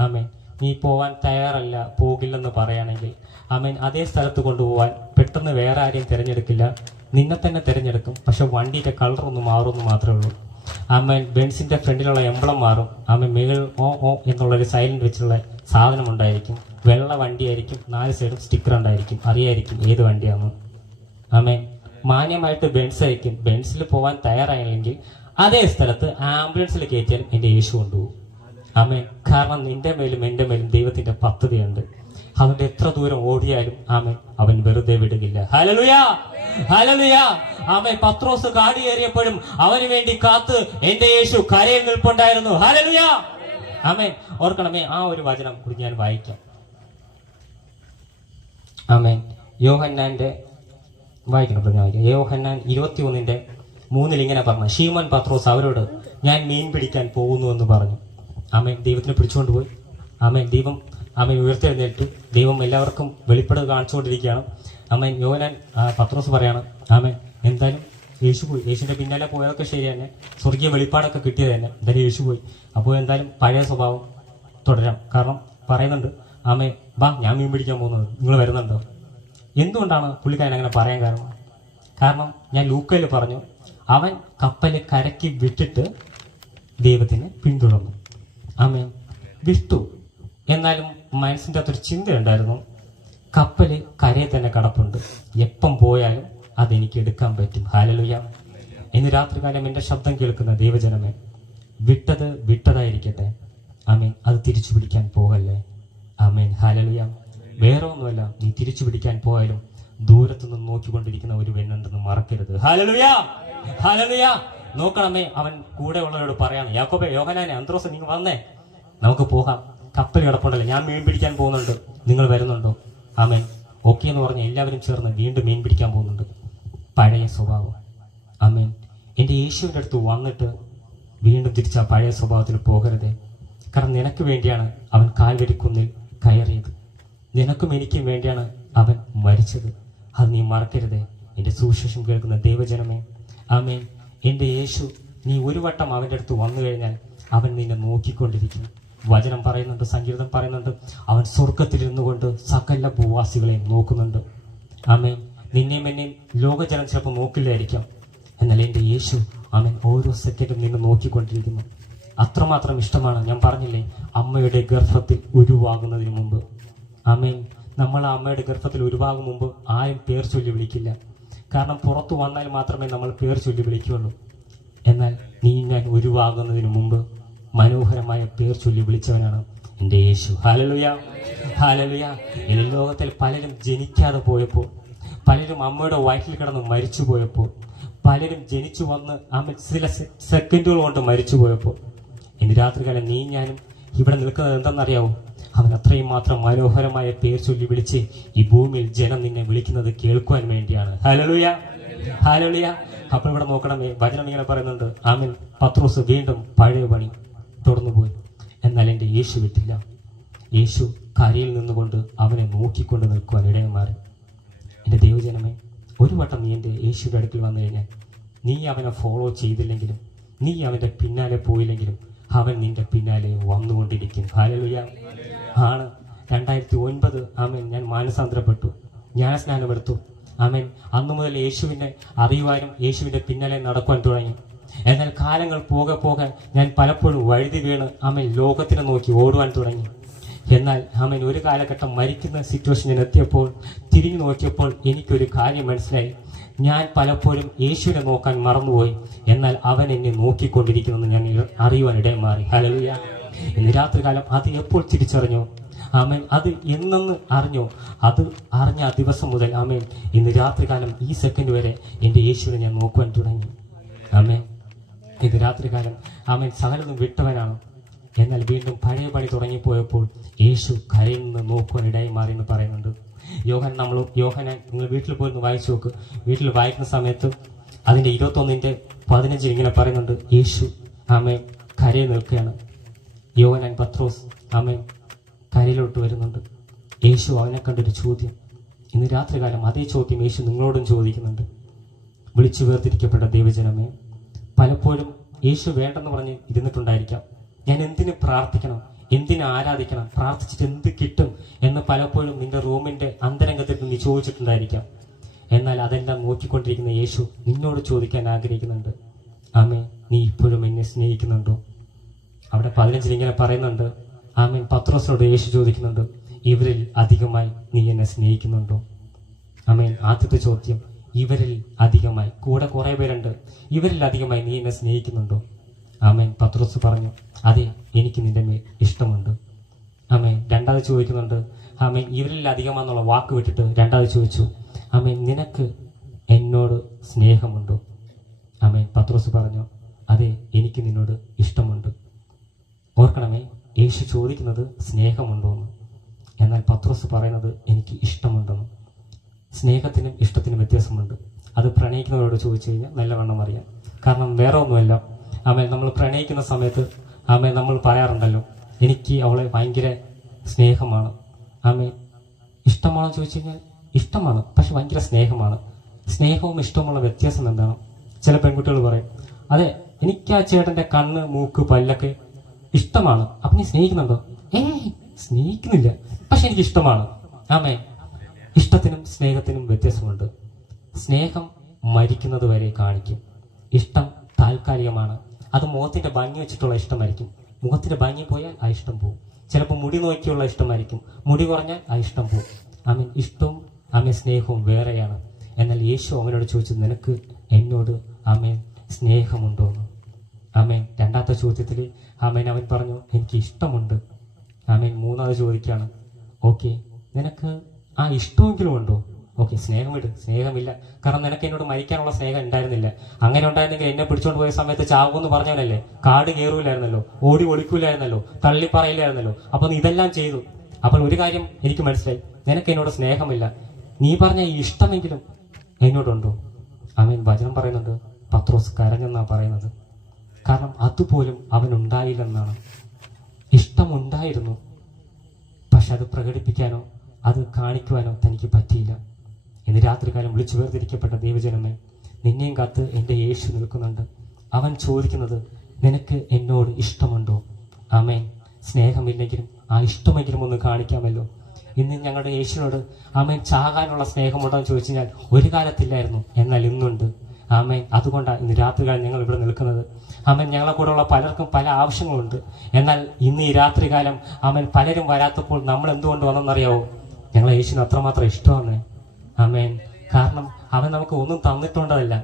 ആമേൻ നീ പോവാൻ തയ്യാറല്ല, പോകില്ലെന്ന് പറയുകയാണെങ്കിൽ ആമേൻ അതേ സ്ഥലത്ത് കൊണ്ടുപോകാൻ പെട്ടെന്ന് വേറെ ആരെയും തിരഞ്ഞെടുക്കില്ല, നിന്നെ തന്നെ തിരഞ്ഞെടുക്കും. പക്ഷെ വണ്ടിയുടെ കളർ ഒന്ന് മാറുമെന്ന് മാത്രമേ ഉള്ളൂ. ആമേൻ ബെൻസിന്റെ ഫ്രണ്ടിലുള്ള എംബ്ലം മാറും. ആമേൻ മേളിൽ ഓ എന്നുള്ളൊരു സൈലന്റ് വെച്ചുള്ള സാധനം ഉണ്ടായിരിക്കും. വെള്ള വണ്ടിയായിരിക്കും, 4 സൈഡും സ്റ്റിക്കർ ഉണ്ടായിരിക്കും. അറിയായിരിക്കും ഏത് വണ്ടിയാണെന്ന്. ആമേൻ മാന്യമായിട്ട് ബെൻസ് ആയിരിക്കും. ബെൻസിൽ പോകാൻ തയ്യാറായില്ലെങ്കിൽ അതേ സ്ഥലത്ത് ആംബുലൻസിൽ കയറ്റിയാലും എൻ്റെ യേശു കൊണ്ടുപോകും. ആമേൻ കാരണം നിന്റെ മേലും എൻ്റെ മേലും ദൈവത്തിന്റെ പദ്ധതിയുണ്ട്. അവന്റെ എത്ര ദൂരം ഓടിയാലും ആമേൻ അവൻ വെറുതെ വിടുകില്ല. Hallelujah, hallelujah. ആമേൻ പത്രോസ് കാടിയേറിയപ്പോഴും അവന് വേണ്ടി കാത്ത് എൻ്റെ യേശു കരയിൽ നിൽപ്പുണ്ടായിരുന്നു. ഹല്ലേലൂയ, ആമേൻ. ഓർക്കണമേ, ആ ഒരു വചനം കൂടി ഞാൻ വായിക്കാം. ആമേൻ യോഹന്നാന്റെ വായിക്കണം. യോഹന്നാൻ 21:3 ഇങ്ങനെ പറഞ്ഞു, ശീമോൻ പത്രോസ് അവരോട്, ഞാൻ മീൻ പിടിക്കാൻ പോകുന്നു എന്ന് പറഞ്ഞു. ആമേൻ ദൈവത്തിനെ പിടിച്ചുകൊണ്ട് പോയി. ആമേൻ ദൈവം ആമേൻ ഉയർത്തെഴുന്നേറ്റ് ദൈവം എല്ലാവർക്കും വെളിപ്പെടുക കാണിച്ചുകൊണ്ടിരിക്കുകയാണ്. ആമേൻ യോഹന്നാൻ പത്രോസ് പറയാണ്, ആമേൻ എന്തായാലും യേശു പോയി. യേശുവിന്റെ പിന്നാലെ പോയതൊക്കെ ശരി തന്നെ, സ്വർഗീയ വെളിപ്പാടൊക്കെ കിട്ടിയത് തന്നെ. എന്തായാലും യേശു പോയി. അപ്പോൾ എന്തായാലും പഴയ സ്വഭാവം തുടരാം. കാരണം പറയുന്നുണ്ട്, ആമേൻ ബാ ഞാൻ മീൻ പിടിക്കാൻ പോകുന്നത്, നിങ്ങൾ വരുന്നുണ്ടോ? എന്തുകൊണ്ടാണ് പുള്ളിക്കാരൻ അങ്ങനെ പറയാൻ കാരണം ഞാൻ ലൂക്കയിൽ പറഞ്ഞു, അവൻ കപ്പല് കരയ്ക്ക് വിട്ടിട്ട് ദൈവത്തിനെ പിന്തുടർന്നു. ആമേൻ വിട്ടു. എന്നാലും മനസ്സിൻ്റെ അകത്തൊരു ചിന്തയുണ്ടായിരുന്നു, കപ്പല് കരയിൽ തന്നെ കിടപ്പുണ്ട്, എപ്പം പോയാലും അതെനിക്ക് എടുക്കാൻ പറ്റും. ഹല്ലേലൂയ. ഇന്ന് രാത്രികാലം എൻ്റെ ശബ്ദം കേൾക്കുന്ന ദൈവജനമേ, വിട്ടത് വിട്ടതായിരിക്കട്ടെ. ആമേൻ അത് തിരിച്ചു പിടിക്കാൻ പോകല്ലേ. Amen hallelujah. വേറെ ഒന്നുമല്ല, നീ തിരിച്ചു പിടിക്കാൻ പോയാലും ദൂരത്തുനിന്ന് നോക്കിക്കൊണ്ടിരിക്കുന്ന ഒരു വെണ്ണുണ്ടെന്ന് മറക്കരുത്. Hallelujah, hallelujah. നോക്കണമേ, അവൻ കൂടെ ഉള്ളവരോട് പറയാണ്, യാക്കോബേ, യോഹന്നാനെ, അന്ത്രോസ്, നിങ്ങൾ വന്നേ, നമുക്ക് പോകാം. കപ്പൽ കിടപ്പുണ്ടല്ലോ, ഞാൻ മീൻ പിടിക്കാൻ പോകുന്നുണ്ട്, നിങ്ങൾ വരുന്നുണ്ടോ? ആമേൻ ഓക്കെ എന്ന് പറഞ്ഞ് എല്ലാവരും ചേർന്ന് വീണ്ടും മീൻ പിടിക്കാൻ പോകുന്നുണ്ട്. പഴയ സ്വഭാവം. ആമേൻ എൻ്റെ യേശുവിൻ്റെ അടുത്ത് വന്നിട്ട് വീണ്ടും തിരിച്ച പഴയ സ്വഭാവത്തിൽ പോകരുതേ. കാരണം നിനക്ക് വേണ്ടിയാണ് അവൻ കാൽവരിക്കുന്നിൽ കയറിയത്, നിനക്കും എനിക്കും വേണ്ടിയാണ് അവൻ മരിച്ചത്. അത് നീ മറക്കരുതേ എൻ്റെ സുവിശേഷം കേൾക്കുന്ന ദൈവജനമേ. ആമേൻ എൻ്റെ യേശു, നീ ഒരു വട്ടം അവൻ്റെ അടുത്ത് വന്നു കഴിഞ്ഞാൽ അവൻ നിന്നെ നോക്കിക്കൊണ്ടിരിക്കും. വചനം പറയുന്നുണ്ട്, സംഗീതം പറയുന്നുണ്ട്, അവൻ സ്വർഗത്തിലിരുന്നു കൊണ്ട് സകല ഭൂവാസികളെയും നോക്കുന്നുണ്ട്. ആമേൻ നിന്നെയും എന്നെയും ലോകജനം ചിലപ്പോൾ നോക്കില്ലായിരിക്കാം, എന്നാൽ എൻ്റെ യേശു ആമേൻ ഓരോ സെക്കൻഡും നിന്നെ നോക്കിക്കൊണ്ടിരിക്കുന്നു. അത്രമാത്രം ഇഷ്ടമാണ്. ഞാൻ പറഞ്ഞില്ലേ, അമ്മയുടെ ഗർഭത്തിൽ ഉരുവാകുന്നതിന് മുമ്പ്. ആമേൻ നമ്മൾ അമ്മയുടെ ഗർഭത്തിൽ ഉരുവാകും മുമ്പ് ആരും പേർ ചൊല്ലി വിളിക്കില്ല. കാരണം പുറത്തു വന്നാൽ മാത്രമേ നമ്മൾ പേർ ചൊല്ലി വിളിക്കുകയുള്ളൂ. എന്നാൽ നീ ഞാൻ ഉരുവാകുന്നതിന് മുമ്പ് മനോഹരമായ പേർ ചൊല്ലി വിളിച്ചവനാണ് എൻ്റെ യേശു. Hallelujah, hallelujah. ഈ ലോകത്തിൽ പലരും ജനിക്കാതെ പോയപ്പോൾ, പലരും അമ്മയുടെ വയറ്റിൽ കിടന്ന് മരിച്ചു പോയപ്പോൾ, പലരും ജനിച്ചു വന്ന് അമ്മ ചില സെക്കൻഡുകൾ കൊണ്ട് മരിച്ചു പോയപ്പോൾ, ഇന്ന് രാത്രികാലം നീ ഞാനും ഇവിടെ നിൽക്കുന്നത് എന്തെന്നറിയാവോ? അവൻ അത്രയും മാത്രം മനോഹരമായ പേർ ചൊല്ലി വിളിച്ച് ഈ ഭൂമിയിൽ ജനം നിന്നെ വിളിക്കുന്നത് കേൾക്കുവാൻ വേണ്ടിയാണ്. Hallelujah, hallelujah. അപ്പോൾ ഇവിടെ നോക്കണമേ, വചനം ഇങ്ങനെ പറയുന്നുണ്ട്, ആമേൻ പത്രോസ് വീണ്ടും പഴയ പണി തുടർന്നു പോയി. എന്നാൽ എൻ്റെ യേശു വിട്ടില്ല. യേശു കരയിൽ നിന്നുകൊണ്ട് അവനെ നോക്കിക്കൊണ്ട് നിൽക്കുവാൻ ഇടയം മാറി. എൻ്റെ ദൈവജനമേ, ഒരു വട്ടം നീ എൻ്റെ യേശുവിൻ്റെ അടുക്കൽ വന്നു കഴിഞ്ഞാൽ, നീ അവനെ ഫോളോ ചെയ്തില്ലെങ്കിലും, നീ അവൻ്റെ പിന്നാലെ പോയില്ലെങ്കിലും, അവൻ നിന്റെ പിന്നാലെ വന്നുകൊണ്ടിരിക്കും. ഹല്ലേലൂയ ആണ്. 2009 ആമേൻ ഞാൻ മാനസാന്തരപ്പെട്ടു, ജ്ഞാനസ്നാനമെടുത്തു. ആമേൻ അന്നു മുതൽ യേശുവിനെ അറിയുവാനും യേശുവിന്റെ പിന്നാലെ നടക്കുവാൻ തുടങ്ങി. എന്നാൽ കാലങ്ങൾ പോകെ പോകെ ഞാൻ പലപ്പോഴും വഴുതി വീണ് ആമേൻ ലോകത്തിനെ നോക്കി ഓടുവാൻ തുടങ്ങി. എന്നാൽ ആമേൻ ഒരു കാലഘട്ടം മരിക്കുന്ന സിറ്റുവേഷൻ ഞാൻ എത്തിയപ്പോൾ തിരിഞ്ഞു നോക്കിയപ്പോൾ എനിക്കൊരു കാര്യം മനസ്സിലായി. ഞാൻ പലപ്പോഴും യേശുവിനെ നോക്കാൻ മറന്നുപോയി, എന്നാൽ അവൻ എന്നെ നോക്കിക്കൊണ്ടിരിക്കുന്നെന്ന് ഞാൻ അറിയുവാൻ ഇടയിൽ മാറി. ഹല്ലേലൂയ. ഇന്ന് രാത്രികാലം അത് എപ്പോൾ തിരിച്ചറിഞ്ഞോ, ആമേൻ അത് എന്നെന്ന് അറിഞ്ഞോ, അത് അറിഞ്ഞ ആ ദിവസം മുതൽ ആമേൻ ഇന്ന് രാത്രികാലം ഈ സെക്കൻഡ് വരെ എൻ്റെ യേശുവിനെ ഞാൻ നോക്കുവാൻ തുടങ്ങി. ആമേൻ ഇത് രാത്രികാലം ആമേൻ സകലതും വിട്ടവനാണ്. എന്നാൽ വീണ്ടും പഴയ പണി തുടങ്ങിപ്പോയപ്പോൾ യേശു കരയിൽ നിന്ന് നോക്കുവാൻ ഇടയായി മാറി എന്ന് പറയുന്നുണ്ട്. യോഹന്നാൻ നിങ്ങൾ വീട്ടിൽ പോയി വായിച്ചു നോക്ക്. വീട്ടിൽ വായിക്കുന്ന സമയത്ത് അതിൻ്റെ 21:15 ഇങ്ങനെ പറയുന്നുണ്ട്, യേശു ആമേൻ കരയിൽ നിൽക്കുകയാണ്. യോഹന്നാൻ പത്രോസ് ആമേൻ കരയിലോട്ട് വരുന്നുണ്ട്. യേശു അവനെ കണ്ടൊരു ചോദ്യം, ഇന്ന് രാത്രികാലം അതേ ചോദ്യം യേശു നിങ്ങളോടും ചോദിക്കുന്നുണ്ട്. വിളിച്ചു വേർതിരിക്കപ്പെട്ട ദൈവജനമേ, പലപ്പോഴും യേശു വേണ്ടെന്ന് പറഞ്ഞ് ഇരുന്നിട്ടുണ്ടായിരിക്കാം. ഞാൻ എന്തിന് പ്രാർത്ഥിക്കണം, എന്തിന് ആരാധിക്കണം, പ്രാർത്ഥിച്ചിട്ട് എന്ത് കിട്ടും എന്ന് പലപ്പോഴും നിന്റെ റൂമിന്റെ അന്തരംഗത്തിൽ നീ ചോദിച്ചിട്ടുണ്ടായിരിക്കാം. എന്നാൽ അതെല്ലാം നോക്കിക്കൊണ്ടിരിക്കുന്ന യേശു നിന്നോട് ചോദിക്കാൻ ആഗ്രഹിക്കുന്നുണ്ട്, ആമേ നീ ഇപ്പോഴും എന്നെ സ്നേഹിക്കുന്നുണ്ടോ? അവിടെ 15 ഇങ്ങനെ പറയുന്നുണ്ട്, ആമേൻ പത്രോസിനോട് യേശു ചോദിക്കുന്നുണ്ട്, ഇവരിൽ അധികമായി നീ എന്നെ സ്നേഹിക്കുന്നുണ്ടോ? ആമേൻ ആദ്യത്തെ ചോദ്യം, ഇവരിൽ അധികമായി, കൂടെ കുറെ പേരുണ്ട്, ഇവരിൽ അധികമായി നീ എന്നെ സ്നേഹിക്കുന്നുണ്ടോ? ആമേൻ പത്രോസ് പറഞ്ഞു, അതെ എനിക്ക് നിന്റെ മേൽ ഇഷ്ടമുണ്ട്. ആമേൻ രണ്ടാമത് ചോദിക്കുന്നുണ്ട്, ആമേൻ ഇവരിൽ അധികമാന്നുള്ള വാക്ക് വിട്ടിട്ട് രണ്ടാമത് ചോദിച്ചു, ആമേൻ നിനക്ക് എന്നോട് സ്നേഹമുണ്ടോ? ആമേൻ പത്രോസ് പറഞ്ഞു, അതെ എനിക്ക് നിന്നോട് ഇഷ്ടമുണ്ട്. ഓർക്കണമേ, യേശു ചോദിക്കുന്നത് സ്നേഹമുണ്ടോന്ന്, എന്നാൽ പത്രോസ് പറയുന്നത് എനിക്ക് ഇഷ്ടമുണ്ടെന്ന്. സ്നേഹത്തിനും ഇഷ്ടത്തിനും വ്യത്യാസമുണ്ട്. അത് പ്രണയിക്കുന്നവരോട് ചോദിച്ചു കഴിഞ്ഞാൽ നല്ലവണ്ണം അറിയാം. കാരണം വേറെ ഒന്നുമല്ല, ആമേൻ നമ്മൾ പ്രണയിക്കുന്ന സമയത്ത് ആമേൻ നമ്മൾ പറയാറുണ്ടല്ലോ, എനിക്ക് അവളെ ഭയങ്കര സ്നേഹമാണ്. ആമേൻ ഇഷ്ടമാണോ ചോദിച്ചു കഴിഞ്ഞാൽ ഇഷ്ടമാണ്, പക്ഷെ ഭയങ്കര സ്നേഹമാണ്. സ്നേഹവും ഇഷ്ടവുമുള്ള വ്യത്യാസം എന്താണ്? ചില പെൺകുട്ടികൾ പറയും, അതെ എനിക്ക് ആ ചേട്ടന്റെ കണ്ണ് മൂക്ക് പല്ലൊക്കെ ഇഷ്ടമാണ്, അപ്പൊ നീ സ്നേഹിക്കുന്നുണ്ടോ? സ്നേഹിക്കുന്നില്ല, പക്ഷെ എനിക്ക് ഇഷ്ടമാണ്. ആമേൻ ഇഷ്ടത്തിനും സ്നേഹത്തിനും വ്യത്യാസമുണ്ട്. സ്നേഹം മരിക്കുന്നത് വരെ കാണിക്കും, ഇഷ്ടം താൽക്കാലികമാണ്. അത് മുഖത്തിന്റെ ഭംഗി വെച്ചിട്ടുള്ള ഇഷ്ടമായിരിക്കും. മുഖത്തിന്റെ ഭംഗി പോയാൽ ആ ഇഷ്ടം പോകും. ചിലപ്പോൾ മുടി നോക്കിയുള്ള ഇഷ്ടമായിരിക്കും, മുടി കുറഞ്ഞാൽ ആ ഇഷ്ടം പോകും. ആമേൻ ഇഷ്ടവും ആമേൻ സ്നേഹവും വേറെയാണ്. എന്നാൽ യേശു അവനോട് ചോദിച്ചു, നിനക്ക് എന്നോട് ആമേൻ സ്നേഹമുണ്ടോ എന്ന്. ആമേൻ രണ്ടാമത്തെ ചോദ്യത്തിൽ ആമേൻ അവൻ പറഞ്ഞു, എനിക്ക് ഇഷ്ടമുണ്ട്. ആമേൻ മൂന്നാമത് ചോദിക്കുകയാണ്, ഓക്കെ നിനക്ക് ആ ഇഷ്ടമെങ്കിലും ഉണ്ടോ? ഓക്കെ സ്നേഹമിട്. സ്നേഹമില്ല, കാരണം നിനക്ക് എന്നോട് മരിക്കാനുള്ള സ്നേഹം ഉണ്ടായിരുന്നില്ല. അങ്ങനെ ഉണ്ടായിരുന്നെങ്കിൽ എന്നെ പിടിച്ചോണ്ട് പോയ സമയത്ത് ചാവുമെന്ന് പറഞ്ഞവനല്ലേ, കാട് കയറൂലായിരുന്നല്ലോ, ഓടി ഒളിക്കൂലായിരുന്നല്ലോ, തള്ളി പറയില്ലായിരുന്നല്ലോ. അപ്പൊ നീ ഇതെല്ലാം ചെയ്തു. അപ്പോൾ ഒരു കാര്യം എനിക്ക് മനസ്സിലായി, നിനക്ക് എന്നോട് സ്നേഹമില്ല. നീ പറഞ്ഞ ഈ ഇഷ്ടമെങ്കിലും എന്നോടുണ്ടോ? ആമേൻ വചനം പറയുന്നുണ്ട്, പത്രോസ് കരഞ്ഞെന്നാ പറയുന്നത്. കാരണം അതുപോലും അവനുണ്ടായില്ലെന്നാണ്. ഇഷ്ടമുണ്ടായിരുന്നു, പക്ഷെ അത് പ്രകടിപ്പിക്കാനോ അത് കാണിക്കുവാനോ തനിക്ക് പറ്റിയില്ല. ഇന്ന് രാത്രികാലം വിളിച്ചു വേർതിരിക്കപ്പെട്ട ദൈവജനമേ, നിന്നെയും കാത്ത് എൻ്റെ യേശു നിൽക്കുന്നുണ്ട്. അവൻ ചോദിക്കുന്നത്, നിനക്ക് എന്നോട് ഇഷ്ടമുണ്ടോ? ആമേൻ സ്നേഹമില്ലെങ്കിലും ആ ഇഷ്ടമെങ്കിലും ഒന്ന് കാണിക്കാമല്ലോ. ഇന്ന് ഞങ്ങളുടെ യേശുവിനോട് ആമേൻ ചാകാനുള്ള സ്നേഹമുണ്ടോ എന്ന് ചോദിച്ചു കഴിഞ്ഞാൽ ഒരു കാലത്തില്ലായിരുന്നു, എന്നാൽ ഇന്നുണ്ട്. ആമേൻ അതുകൊണ്ടാണ് ഇന്ന് രാത്രികാലം ഞങ്ങൾ ഇവിടെ നിൽക്കുന്നത്. ആമേൻ ഞങ്ങളെ കൂടെയുള്ള പലർക്കും പല ആവശ്യങ്ങളുണ്ട്. എന്നാൽ ഇന്ന് ഈ രാത്രികാലം ആമേൻ പലരും വരാത്തപ്പോൾ നമ്മൾ എന്തുകൊണ്ട് വന്നെന്നറിയാവോ? ഞങ്ങളെ യേശുവിന് അത്രമാത്രം ഇഷ്ടമാണ്. ആമേൻ കാരണം അവൻ നമുക്ക് ഒന്നും തന്നിട്ടുണ്ടതല്ല.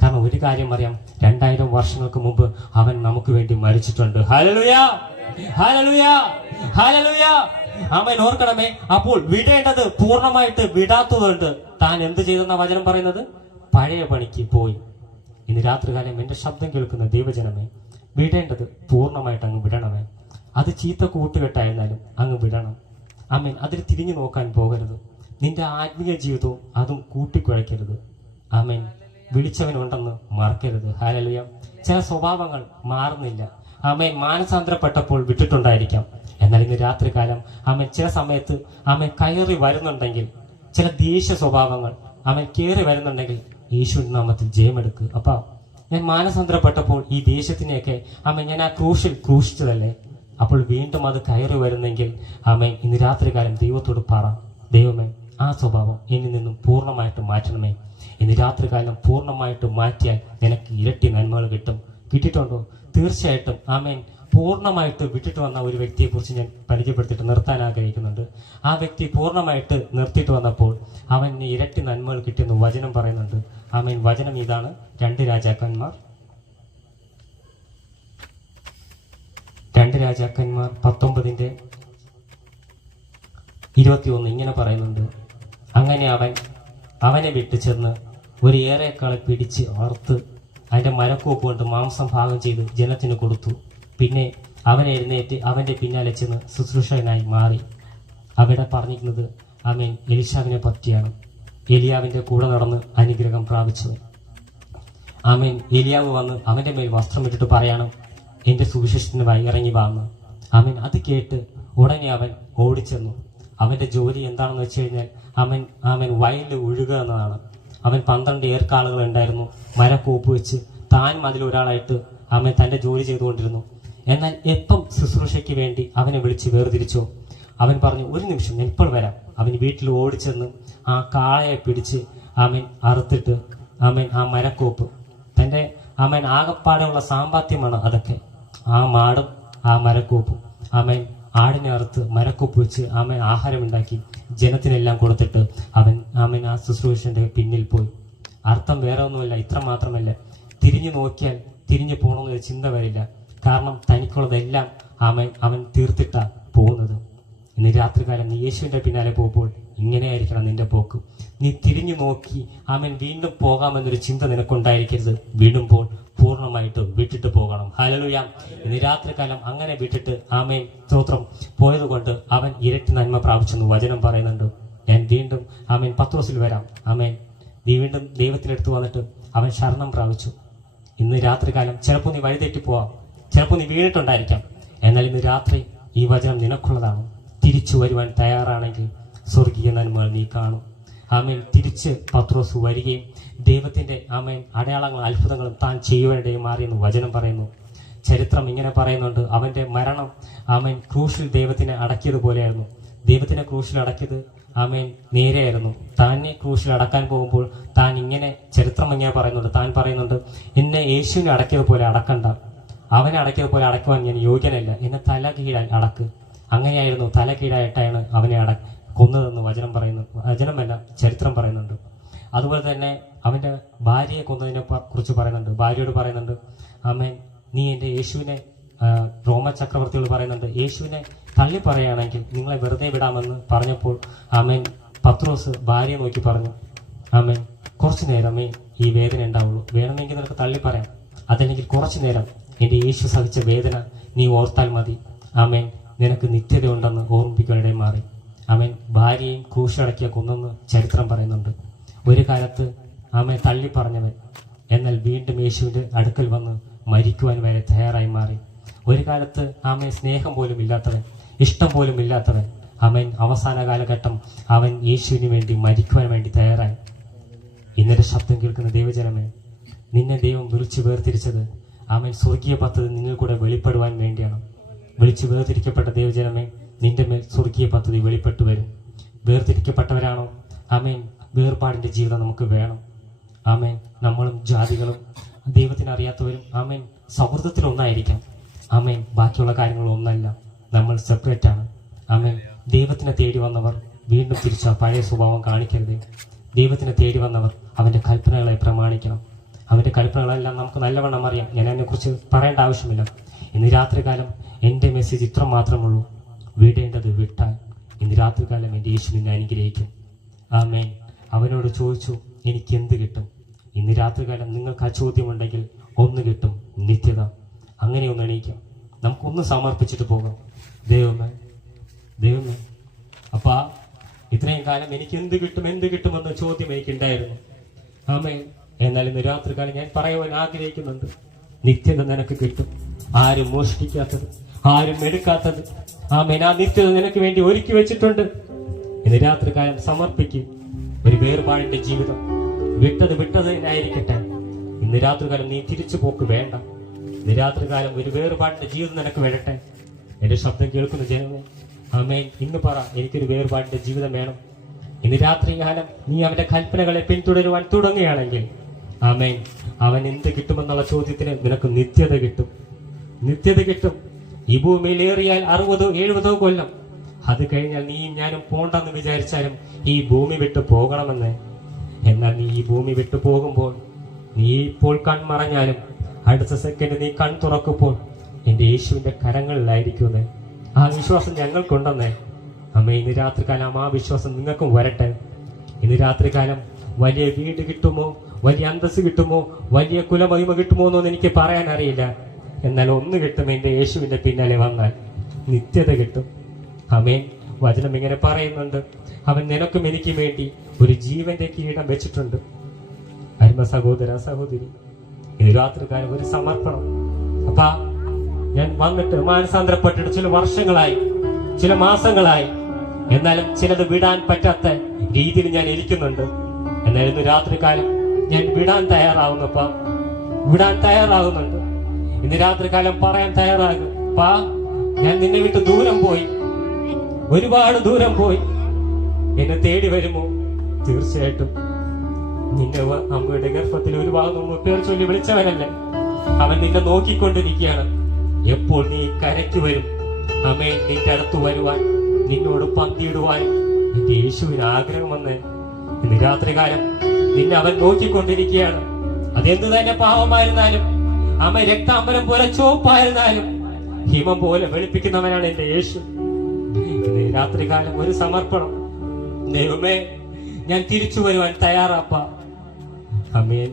കാരണം ഒരു കാര്യം അറിയാം, 2000 വർഷങ്ങൾക്ക് മുമ്പ് അവൻ നമുക്ക് വേണ്ടി മരിച്ചിട്ടുണ്ട്. Hallelujah, hallelujah, hallelujah. ആമേൻ ഓർക്കണമേ, അപ്പോൾ വിടേണ്ടത് പൂർണ്ണമായിട്ട് വിടാത്തതുണ്ട്. താൻ എന്ത് ചെയ്തെന്ന വചനം പറയുന്നത്? പഴയ പണിക്ക് പോയി. ഇന്ന് രാത്രികാലം എന്റെ ശബ്ദം കേൾക്കുന്ന ദൈവജനമേ, വിടേണ്ടത് പൂർണ്ണമായിട്ട് അങ്ങ് വിടണമേ. അത് ചീത്ത കൂട്ടുകെട്ടായിരുന്നാലും അങ്ങ് വിടണം. ആമേൻ അതിൽ തിരിഞ്ഞു നോക്കാൻ പോകരുത്. നിന്റെ ആത്മീയ ജീവിതവും അതും കൂട്ടിക്കുഴയ്ക്കരുത്. ആമേൻ വിളിച്ചവനുണ്ടെന്ന് മറക്കരുത്. ഹല്ലേലൂയ. ചില സ്വഭാവങ്ങൾ മാറുന്നില്ല. ആമേൻ മാനസാന്തരപ്പെട്ടപ്പോൾ വിട്ടിട്ടുണ്ടായിരിക്കാം. എന്നാൽ ഇന്ന് രാത്രികാലം ആമേൻ ചില സമയത്ത് ആമേൻ കയറി വരുന്നുണ്ടെങ്കിൽ, ചില ദേഷ്യ സ്വഭാവങ്ങൾ ആമേൻ കയറി വരുന്നുണ്ടെങ്കിൽ യേശുവിന്റെ നാമത്തിൽ ജയമെടുക്കുക. അപ്പാ ഞാൻ മാനസാന്തരപ്പെട്ടപ്പോൾ ഈ ദേശത്തിനെയൊക്കെ ആമേൻ ഞാൻ ആ ക്രൂശിൽ ക്രൂശിച്ചതല്ലേ? അപ്പോൾ വീണ്ടും അത് കയറി വരുന്നെങ്കിൽ ആമേൻ ഇന്ന് രാത്രികാലം ദൈവത്തോട് പറ, ദൈവമേ ആ സ്വഭാവം എന്നിൽ നിന്നും പൂർണ്ണമായിട്ട് മാറ്റണമേ. ഇന്ന് രാത്രികാലം പൂർണ്ണമായിട്ട് മാറ്റിയാൽ നിനക്ക് ഇരട്ടി നന്മകൾ കിട്ടും. കിട്ടിയിട്ടുണ്ടോ? തീർച്ചയായിട്ടും. ആമേൻ. പൂർണ്ണമായിട്ട് വിട്ടിട്ട് വന്ന ഒരു വ്യക്തിയെക്കുറിച്ച് ഞാൻ പരിചയപ്പെടുത്തിയിട്ട് നിർത്താൻ ആഗ്രഹിക്കുന്നുണ്ട്. ആ വ്യക്തി പൂർണ്ണമായിട്ട് നിർത്തിയിട്ട് വന്നപ്പോൾ അവന് ഇരട്ടി നന്മകൾ കിട്ടിയെന്ന് വചനം പറയുന്നുണ്ട്. ആമേൻ. വചനം ഇതാണ്, 2 രാജാക്കന്മാർ 19:21 ഇങ്ങനെ പറയുന്നുണ്ട്. അങ്ങനെ അവനെ വിട്ടു ചെന്ന് ഒരു ഏറെക്കാളെ പിടിച്ച് അറുത്ത് അതിന്റെ മരക്കോപ്പ് കൊണ്ട് മാംസം ഭാഗം ചെയ്ത് ജനത്തിന് കൊടുത്തു. പിന്നെ അവൻ എഴുന്നേറ്റ് അവന്റെ പിന്നാലെ ചെന്ന് ശുശ്രൂഷകനായി മാറി. അവിടെ പറഞ്ഞിരിക്കുന്നത് ആമേൻ എലീശാവിനെ പറ്റിയാണ്. എലിയാവിന്റെ കൂടെ നടന്ന് അനുഗ്രഹം പ്രാപിച്ചവൻ. ആമേൻ. എലിയാവ് വന്ന് അവന്റെ മേൽ വസ്ത്രം ഇട്ടിട്ട് പറയണം, എന്റെ സുവിശേഷത്തിനുമായി ഇറങ്ങി വാന്ന്. ആമേൻ. അത് കേട്ട് ഉടനെ അവൻ ഓടിച്ചെന്നു. അവന്റെ ജോലി എന്താണെന്ന് വെച്ച് കഴിഞ്ഞാൽ അവൻ വയലിൽ ഒഴുകുക എന്നതാണ്. അവൻ 12 ഏർക്കാളുകൾ ഉണ്ടായിരുന്നു. മരക്കോപ്പ് വെച്ച് താൻ അതിലൊരാളായിട്ട് അവൻ തന്റെ ജോലി ചെയ്തുകൊണ്ടിരുന്നു. എന്നാൽ എപ്പം ശുശ്രൂഷയ്ക്ക് വേണ്ടി അവനെ വിളിച്ച് വേർതിരിച്ചോ, അവൻ പറഞ്ഞു, ഒരു നിമിഷം, ഞാൻ ഇപ്പോൾ വരാം. അവൻ വീട്ടിൽ ഓടിച്ചെന്ന് ആ കാളയെ പിടിച്ച് അറുത്തിട്ട് ആ മരക്കോപ്പ് തന്റെ ആകപ്പാടെയുള്ള സാമ്പാദ്യമാണ് അതൊക്കെ. ആ മാടും ആ മരക്കോപ്പും ആടിനെ അറുത്ത് മരക്കൊപ്പ് വെച്ച് ആഹാരമുണ്ടാക്കി ജനത്തിനെല്ലാം കൊടുത്തിട്ട് അവൻ ആ ശുശ്രൂഷന്റെ പിന്നിൽ പോയി. അർത്ഥം വേറെ ഒന്നുമല്ല, ഇത്ര മാത്രമല്ല, തിരിഞ്ഞു നോക്കിയാൽ തിരിഞ്ഞു പോകണമെന്നൊരു ചിന്ത വരില്ല. കാരണം തനിക്കുള്ളതെല്ലാം അവൻ തീർത്തിട്ടാ പോകുന്നത്. ഇന്ന് രാത്രികാലം നീ യേശുവിന്റെ പിന്നാലെ പോകുമ്പോൾ ഇങ്ങനെയായിരിക്കണം നിന്റെ പോക്ക്. നീ തിരിഞ്ഞു നോക്കി വീണ്ടും പോകാമെന്നൊരു ചിന്ത നിനക്കുണ്ടായിരിക്കരുത്. വീടുമ്പോൾ പൂർണ്ണമായിട്ട് വിട്ടിട്ട് പോകണം. ഹല്ലേലൂയ. ഇന്ന് രാത്രികാലം അങ്ങനെ വിട്ടിട്ട് സ്തോത്രം പോയത് കൊണ്ട് അവൻ ഇരട്ടി നന്മ പ്രാപിച്ചെന്ന് വചനം പറയുന്നുണ്ട്. ഞാൻ വീണ്ടും പത്രോസിൽ വരാം. നീ വീണ്ടും ദൈവത്തിലെടുത്ത് വന്നിട്ട് അവൻ ശരണം പ്രാപിച്ചു. ഇന്ന് രാത്രികാലം ചിലപ്പോൾ നീ വഴിതെറ്റി പോവാം, ചിലപ്പോൾ നീ വീണിട്ടുണ്ടായിരിക്കാം. എന്നാൽ ഇന്ന് രാത്രി ഈ വചനം നിനക്കുള്ളതാണ്. തിരിച്ചു വരുവാൻ തയ്യാറാണെങ്കിൽ സ്വർഗീയ നന്മകൾ നീ കാണും. തിരിച്ച് പത്രോസ് വരികയും ദൈവത്തിന്റെ അടയാളങ്ങളും അത്ഭുതങ്ങളും താൻ ചെയ്യുവാനിടയും മാറിയെന്ന് വചനം പറയുന്നു. ചരിത്രം ഇങ്ങനെ പറയുന്നുണ്ട്, അവന്റെ മരണം ക്രൂശിൽ ദൈവത്തിനെ അടക്കിയതുപോലെയായിരുന്നു. ദൈവത്തിനെ ക്രൂശിൽ അടക്കിയത് നേരെയായിരുന്നു. താനെ ക്രൂശിൽ അടക്കാൻ പോകുമ്പോൾ താൻ ഇങ്ങനെ, ചരിത്രം ഇങ്ങനെ പറയുന്നുണ്ട്, താൻ പറയുന്നുണ്ട്, എന്നെ യേശുവിനെ അടക്കിയതുപോലെ അടക്കണ്ട, അവനെ അടക്കിയതുപോലെ അടക്കുവാൻ ഞാൻ യോഗ്യനല്ല, എന്നെ തല കീഴായി അടക്ക്. അങ്ങനെയായിരുന്നു, തല കീഴായിട്ടാണ് അവനെ കൊന്നതെന്ന് വചനം പറയുന്നു. വചനമല്ല, ചരിത്രം പറയുന്നുണ്ട്. അതുപോലെ തന്നെ അവന്റെ ഭാര്യയെ കൊന്നതിനെ കുറിച്ച് പറയുന്നുണ്ട്. ഭാര്യയോട് പറയുന്നുണ്ട്, നീ എൻ്റെ യേശുവിനെ, റോമ ചക്രവർത്തികൾ പറയുന്നുണ്ട്, യേശുവിനെ തള്ളി പറയുകയാണെങ്കിൽ നിങ്ങളെ വെറുതെ വിടാമെന്ന് പറഞ്ഞപ്പോൾ പത്രോസ് ഭാര്യയെ നോക്കി പറഞ്ഞു, കുറച്ചു നേരമേ ഈ വേദന ഉണ്ടാവുള്ളൂ, വേണമെങ്കിൽ നിനക്ക് തള്ളി പറയാം, അതല്ലെങ്കിൽ കുറച്ചു നേരം എൻ്റെ യേശു സഹിച്ച വേദന നീ ഓർത്താൽ മതി, നിനക്ക് നിത്യത ഉണ്ടെന്ന് ഓർമ്മിപ്പിക്കാനിടയിൽ മാറി. ഭാര്യയും ക്രൂശടക്കിയ കൊന്നെന്ന് ചരിത്രം പറയുന്നുണ്ട്. ഒരു കാലത്ത് തള്ളി പറഞ്ഞവൻ എന്നാൽ വീണ്ടും യേശുവിന്റെ അടുക്കൽ വന്ന് മരിക്കുവാൻ വരെ തയ്യാറായി മാറി. ഒരു കാലത്ത് സ്നേഹം പോലും ഇല്ലാത്തവൻ, ഇഷ്ടം പോലും ഇല്ലാത്തവൻ, അവസാന കാലഘട്ടം അവൻ യേശുവിന് വേണ്ടി മരിക്കുവാൻ വേണ്ടി തയ്യാറായി. ഇന്നലെ ശബ്ദം കേൾക്കുന്ന ദൈവജനമേ, നിന്നെ ദൈവം വിളിച്ചു വേർതിരിച്ചത് സ്വർഗീയ പദ്ധതി നിങ്ങൾ കൂടെ വെളിപ്പെടുവാൻ വേണ്ടിയാണ്. വിളിച്ചു വേർതിരിക്കപ്പെട്ട ദൈവജനമേ, നിന്റെ മേൽ സ്വർഗീയ പദ്ധതി വെളിപ്പെട്ടു വരും. വേർതിരിക്കപ്പെട്ടവരാണോ? വേർപാടിന്റെ ജീവിതം നമുക്ക് വേണം. നമ്മളും ജാതികളും ദൈവത്തിന് അറിയാത്തവരും സൗഹൃദത്തിലൊന്നായിരിക്കാം. ബാക്കിയുള്ള കാര്യങ്ങളൊന്നല്ല, നമ്മൾ സെപ്പറേറ്റ് ആണ്. ദൈവത്തിനെ തേടി വന്നവർ വീണ്ടും തിരിച്ച പഴയ സ്വഭാവം കാണിക്കരുത്. ദൈവത്തിനെ തേടി വന്നവർ അവന്റെ കൽപ്പനകളെ പ്രമാണിക്കണം. അവന്റെ കൽപ്പനകളെല്ലാം നമുക്ക് നല്ലവണ്ണം അറിയാം. ഞാൻ അതിനെക്കുറിച്ച് പറയേണ്ട ആവശ്യമില്ല. ഇന്ന് രാത്രികാലം എൻ്റെ മെസ്സേജ് ഇത്ര മാത്രമുള്ളൂ, വിടേണ്ടത് വിട്ടാൽ ഇന്ന് രാത്രികാലം എൻ്റെ യേശു നിന്നെ അനുഗ്രഹിക്കും. അവനോട് ചോദിച്ചു, എനിക്ക് എന്ത് കിട്ടും? ഇന്ന് രാത്രികാലം നിങ്ങൾക്ക് ആ ചോദ്യമുണ്ടെങ്കിൽ ഒന്ന് കിട്ടും, നിത്യത. അങ്ങനെ ഒന്ന് എണീക്കാം, നമുക്കൊന്ന് സമർപ്പിച്ചിട്ട് പോകാം. ദൈവമേ, അപ്പാ, ഇത്രയും കാലം എനിക്ക് എന്ത് കിട്ടുമെന്ന ചോദ്യം എനിക്കുണ്ടായിരുന്നു. എന്നാൽ ഇന്ന് രാത്രികാലം ഞാൻ പറയുവാൻ ആഗ്രഹിക്കുന്നുണ്ട്, നിത്യത നിനക്ക് കിട്ടും. ആരും മോഷ്ടിക്കാത്തത്, ആരും എടുക്കാത്തത്, ആ നിത്യത നിനക്ക് വേണ്ടി ഒരുക്കി വെച്ചിട്ടുണ്ട്. ഇന്ന് രാത്രികാലം സമർപ്പിക്കും. ഒരു വേർപാടിന്റെ ജീവിതം വിട്ടത് ആയിരിക്കട്ടെ. ഇന്ന് രാത്രികാലം നീ തിരിച്ചു പോക്ക് വേണ്ട. ഇന്ന് രാത്രികാലം ഒരു വേർപാടിന്റെ ജീവിതം നിനക്ക് വരട്ടെ. എന്റെ ശബ്ദം കേൾക്കുന്ന ജനമേ, ഇന്ന് പറ, എനിക്കൊരു വേർപാടിന്റെ ജീവിതം വേണം. ഇന്ന് രാത്രികാലം നീ അവന്റെ കൽപ്പനകളെ പിന്തുടരുവാൻ തുടങ്ങുകയാണെങ്കിൽ ആമേൻ, അവൻ എന്ത് കിട്ടുമെന്നുള്ള ചോദ്യത്തിന് നിനക്ക് നിത്യത കിട്ടും. നിത്യത കിട്ടും. ഈ ഭൂമിയിൽ ഏറിയാൽ 60-70 കൊല്ലം. അത് കഴിഞ്ഞാൽ നീയും ഞാനും പോണ്ടെന്ന് വിചാരിച്ചാലും ഈ ഭൂമി വിട്ടു പോകണമെന്ന്. എന്നാൽ നീ ഈ ഭൂമി വിട്ടു പോകുമ്പോൾ, നീ ഇപ്പോൾ കൺമറഞ്ഞാലും അടുത്ത സെക്കൻഡ് നീ കൺ തുറക്കുമ്പോൾ എന്റെ യേശുവിന്റെ കരങ്ങളിലായിരിക്കുമെന്ന് ആ വിശ്വാസം ഞങ്ങൾക്കുണ്ടെന്നേ. അമ്മ, ഇന്ന് രാത്രികാലം ആ വിശ്വാസം നിങ്ങൾക്കും വരട്ടെ. ഇന്ന് രാത്രികാലം വലിയ വീട് കിട്ടുമോ, വലിയ അന്തസ് കിട്ടുമോ, വലിയ കുലമഹിമ കിട്ടുമോ എന്നൊന്നും എനിക്ക് പറയാൻ അറിയില്ല. എന്നാൽ ഒന്ന് കിട്ടും, എന്റെ യേശുവിന്റെ പിന്നാലെ വന്നാൽ നിത്യത കിട്ടും. ആമേൻ. വചനം ഇങ്ങനെ പറയുന്നുണ്ട്, അവൻ നിനക്കും എനിക്കും വേണ്ടി ഒരു ജീവന്റെ കിരീടം വെച്ചിട്ടുണ്ട്. അരുമ സഹോദര സഹോദരി, ഇത് രാത്രികാലം ഒരു സമർപ്പണം. അപ്പാ, ഞാൻ വന്നിട്ട് മാനസാന്തരപ്പെട്ടിട്ട് ചില വർഷങ്ങളായി, ചില മാസങ്ങളായി. എന്നാലും ചിലത് വിടാൻ പറ്റാത്ത രീതിയിൽ ഞാൻ ഇരിക്കുന്നുണ്ട്. എന്നാൽ ഇന്ന് രാത്രികാലം ഞാൻ വിടാൻ തയ്യാറാവുന്നപ്പാ, വിടാൻ തയ്യാറാകുന്നുണ്ട്. ഇന്ന് രാത്രികാലം പറയാൻ തയ്യാറാകും, പാ, ഞാൻ നിന്നെ വിട്ട് ദൂരം പോയി, ഒരുപാട് ദൂരം പോയി. എന്നെ തേടി വരുമോ? തീർച്ചയായിട്ടും. നിന്നെ അമ്മയുടെ ഗർഭത്തിൽ ഒരു ഭാഗം പേർ ചൊല്ലി വിളിച്ചവനല്ലേ, അവൻ നിന്നെ നോക്കിക്കൊണ്ടിരിക്കുകയാണ്. എപ്പോൾ നീ കരയ്ക്ക് വരും, അമ്മേ, നിന്റെ അടുത്ത് വരുവാൻ, നിന്നോട് പന്തിയിടുവാൻ എന്റെ യേശുവിന് ആഗ്രഹമെന്ന്. ഇന്ന് രാത്രികാലം നിന്നെ അവൻ നോക്കിക്കൊണ്ടിരിക്കുകയാണ്. അതെന്ത് തന്നെ പാവമായിരുന്നാലും, അമ്മ രക്താംബരം പോലെ ചോപ്പായിരുന്നാലും ഹിമം പോലെ വെളുപ്പിക്കുന്നവനാണ് എന്റെ യേശു. ഇന്ന് രാത്രികാലം ഒരു സമർപ്പണം. ദൈവമേ, ഞാൻ തിരിച്ചു വരുവാൻ തയ്യാറാപ്പ. അമ്മേൻ,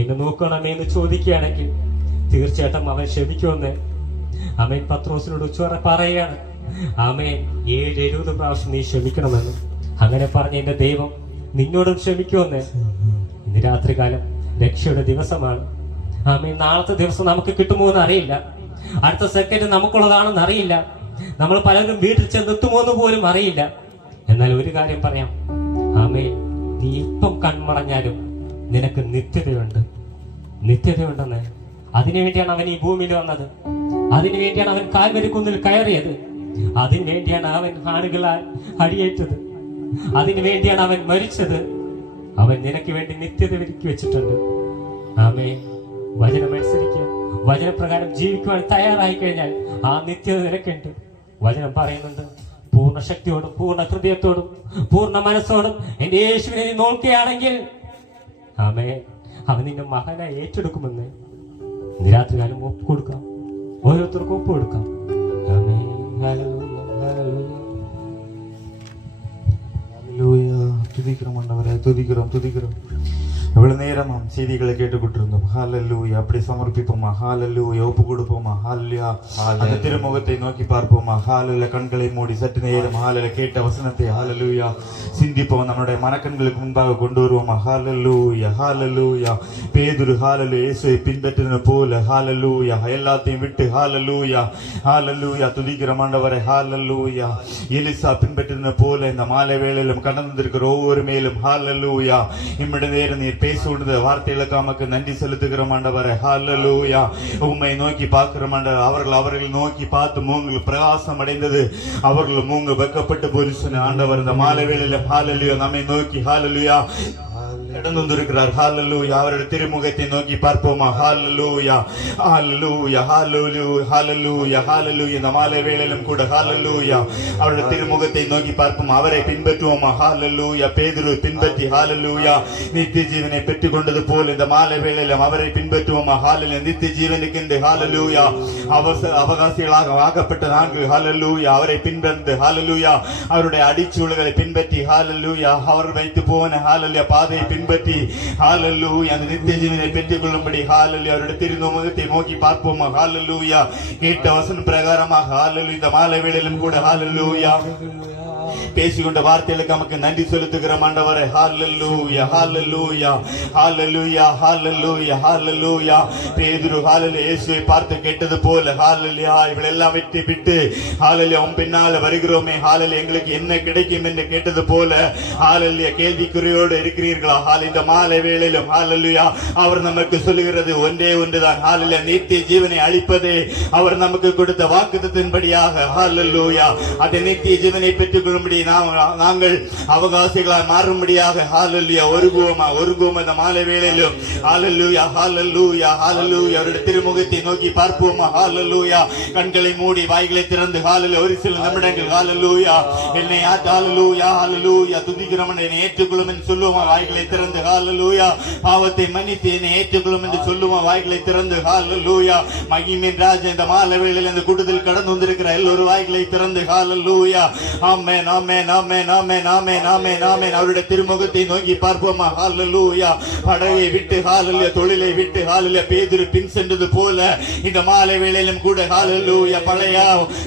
എന്നെ നോക്കണമേ എന്ന് ചോദിക്കുകയാണെങ്കിൽ തീർച്ചയായിട്ടും അവൻ ക്ഷമിക്കുമെന്ന്. അമേൻ. പത്രോസിനോട് ഉച്ചവറ പറയുകയാണ്, ആമേൻ, 70 പ്രാവശ്യം നീ ക്ഷമിക്കണമെന്ന്. അങ്ങനെ പറഞ്ഞ എന്റെ ദൈവം നിന്നോടും ക്ഷമിക്കുമെന്ന്. ഇന്ന് രാത്രികാലം രക്ഷയുടെ ദിവസമാണ്. ആമേൻ. നാളത്തെ ദിവസം നമുക്ക് കിട്ടുമോ എന്ന് അറിയില്ല, അടുത്ത സെക്കൻഡ് നമുക്കുള്ളതാണെന്ന് അറിയില്ല, നമ്മൾ പലരും വീട്ടിൽ ചെന്നെത്തുമോ എന്ന് പോലും അറിയില്ല. എന്നാൽ ഒരു കാര്യം പറയാം, ആമേൻ, നീ ഇപ്പം കൺമറഞ്ഞാലും നിനക്ക് നിത്യതയുണ്ട്, നിത്യതയുണ്ടെന്ന്. അതിനുവേണ്ടിയാണ് അവൻ ഈ ഭൂമിയിൽ വന്നത്, അതിനുവേണ്ടിയാണ് അവൻ കാൽവരി കുന്നിൽ കയറിയത്, അതിനുവേണ്ടിയാണ് അവൻ ആളുകളാൽ അടിയേറ്റത്, അതിനുവേണ്ടിയാണ് അവൻ മരിച്ചത്. അവൻ നിനക്ക് വേണ്ടി നിത്യത ഒരുക്കി വെച്ചിട്ടുണ്ട്. ആമേൻ. വചനമനുസരിക്കുക, വചനപ്രകാരം ജീവിക്കുവാൻ തയ്യാറായി കഴിഞ്ഞാൽ ആ നിത്യത നിനക്കുണ്ട്. വചനം പറയുന്നുണ്ട്, പൂർണ്ണ ശക്തിയോടും പൂർണ്ണ ഹൃദയത്തോടും പൂർണ്ണ മനസ്സോടും എന്റെ യേശുവിനെ നീ നോക്കുകയാണെങ്കിൽ ആമേൻ, അവൻ നിന്നെ മകനായി ഏറ്റെടുക്കുമെന്ന്. ഇന്ന് രാത്രികാലം ഒപ്പ് കൊടുക്കാം, ഓരോരുത്തർക്കും ഒപ്പ് കൊടുക്കാം. ആമേൻ. ഹല്ലേലൂയ, ഹല്ലേലൂയ, ஹல்லேலூயா. துதிக்கிறோம் ஆண்டவரே, துதிக்கிறோம் துதிக்கிறோம். இவ்வளவு நேரம் நாம் செய்திகளை கேட்டுக்கொண்டிருந்தோம். ஹல்லேலூயா. அப்படி சமர்ப்பிப்போமா? ஹல்லேலூயா. ஒப்பு கொடுப்போமா? ஹல்லேலூயா. அந்த திருமுகத்தை நோக்கி பார்ப்போமா? ஹல்லேலூயா. கண்களை மூடி சற்று நேரம் ஹல்லேலூயா கேட்ட வசனத்தை ஹல்லேலூயா சிந்திப்போம். நம்முடைய மனக்கண்களுக்கு முன்பாக கொண்டு வருவோமா? ஹல்லேலூயா, ஹல்லேலூயா. பேதுரு ஹல்லேலூயா இயேசுவை பின்பற்றின போல ஹல்லேலூயா எல்லாத்தையும் விட்டு ஹல்லேலூயா, ஹல்லேலூயா துதிக்கிறோம் ஆண்டவரே. ஹல்லேலூயா. எலிசா பின்பற்றின போல இந்த மாலை வேளையிலும் கடந்து வந்திருக்கிற ஒவ்வொரு மேலும் ஹல்லேலூயா இம்மிட நேரம் நீர் பேசுவது வார்த்தைகளுக்கு நமக்கு நன்றி செலுத்துகிறோம் ஆண்டவரே. ஹல்லேலூயா. உம்மை நோக்கி பார்க்கிறோம் ஆண்டவர். அவர்கள் நோக்கி பார்த்து மூங்கு பிரகாசம் அடைந்தது, அவர்கள் மூங்கு வெக்கப்பட்டு போரிசன ஆண்டவர் இந்த மாலை வேளையில ஹல்லேலூயா நம்மை நோக்கி ஹல்லேலூயா கடந்து வந்திருக்கிறார். ஹல்லேலூயா. அவருடைய திருமுகத்தை நோக்கி பார்ப்போமா? ஹல்லேலூயா, ஹல்லேலூயா, ஹல்லேலூயா, ஹல்லேலூயா, ஹல்லேலூயா. இந்த மாலை வேளையிலும் கூட ஹல்லேலூயா அவருடைய திருமுகத்தை நோக்கி பார்ப்போம், அவரை பின்பற்றுவோமா? ஹல்லேலூயா. பேதுரு பின்பற்றி ஹல்லேலூயா நித்திய ஜீவனை பெற்றுக் கொண்டது போல் இந்த மாலை வேளையிலும் அவரை பின்பற்றுவோமா? ஹல்லேலூயா. நித்திய ஜீவனுக்கு இந்த ஹல்லேலூயா அவகாசிகளாக ஆக்கப்பட்ட நான்கு ஹல்லேலூயா அவரை பின்பற்று ஹல்லேலூயா அவருடைய அடிச்சூழல்களை பின்பற்றி ஹல்லேலூயா அவர் வைத்து போன ஹல்லேலூயா பாதையை பின்பற்றி ஹல்லேலூயா அந்த நித்திய ஜீவனை பெற்றுக் கொள்ளும்படி ஹல்லேலூயா அவருடைய திருமுகத்தை நோக்கி பார்ப்போமா? ஹல்லேலூயா. கேட்ட வசனம் பிரகாரமாக ஹல்லேலூயா இந்த மாலை வேளையிலும் கூட ஹல்லேலூயா பேசிக்கொண்ட வார்த்தைகளுக்கு நமக்கு நன்றி செலுத்துகிறோம் ஆண்டவரே. ஹல்லேலூயா, ஹல்லேலூயா, ஹல்லேலூயா, ஹல்லேலூயா, ஹல்லேலூயா. பேதுரு ஹல்லேலூயா இயேசுவை பார்த்து கேட்டது போல ஹல்லேலூயா இவளை எல்லாம் விட்டு விட்டு ஹல்லேலூயா உன் பின்னால வருகிறோமே, ஹல்லேலூயா எங்களுக்கு என்ன கிடைக்கும் என்று கேட்டது போல ஹல்லேலூயா கேள்விக்குறியோடு இருக்கிறீர்களா? இந்த மாலை வேளையிலும் ஹல்லேலூயா அவர் நமக்கு சொல்லுகிறது ஒன்றே ஒன்றுதான். ஹல்லேலூயா நித்திய ஜீவனை அளிப்பதே அவர் நமக்கு கொடுத்த வாக்குத்தத்தின்படியாக ஹல்லேலூயா அதை நித்திய ஜீவனை பெற்றுக் கொள்ளும் இருக்கும்படி நாங்கள் அவகாசிகளாய் மாறும்படியாக ஹalleluya ஒருங்குவோம் இந்த மாலை வேளையிலும் ஹalleluya ஹalleluya ஹalleluya அவருடைய திருமுகத்தை நோக்கி பார்ப்போமா ஹalleluya கண்களை மூடி வாய்களை திறந்து ஹalleluya ஒரு சில நிமிடங்கள் ஹalleluya என்னை ஹalleluya ஹalleluya துதிக்கிறவன் என்னை ஏற்றுக்கொள்ளும் என்று சொல்லுவோமா வாய்களை திறந்து ஹalleluya பாவத்தை மன்னித்து என்னை ஏற்றுக்கொள்ளும் என்று சொல்லுவோமா வாய்களை திறந்து ஹalleluya மகிமையின் ராஜா இந்த மாலை வேளையில் இந்த கூட்டத்தில் கடந்து வந்திருக்கிற எல்லோரும் வாய்களை திறந்து ஹalleluya ஆமென் ஆமென் ஆமென் ஆமென் ஆமென் ஆமென் ஆமென் அவருடைய திருமுகத்தை நோக்கி பார்ப்போமா ஹalleluya படையை விட்டு ஹalleluya தொழிலை விட்டு ஹalleluya பேதுரு பின் சென்றது போல இந்த மாலை வேளையிலும் கூட ஹalleluya பழைய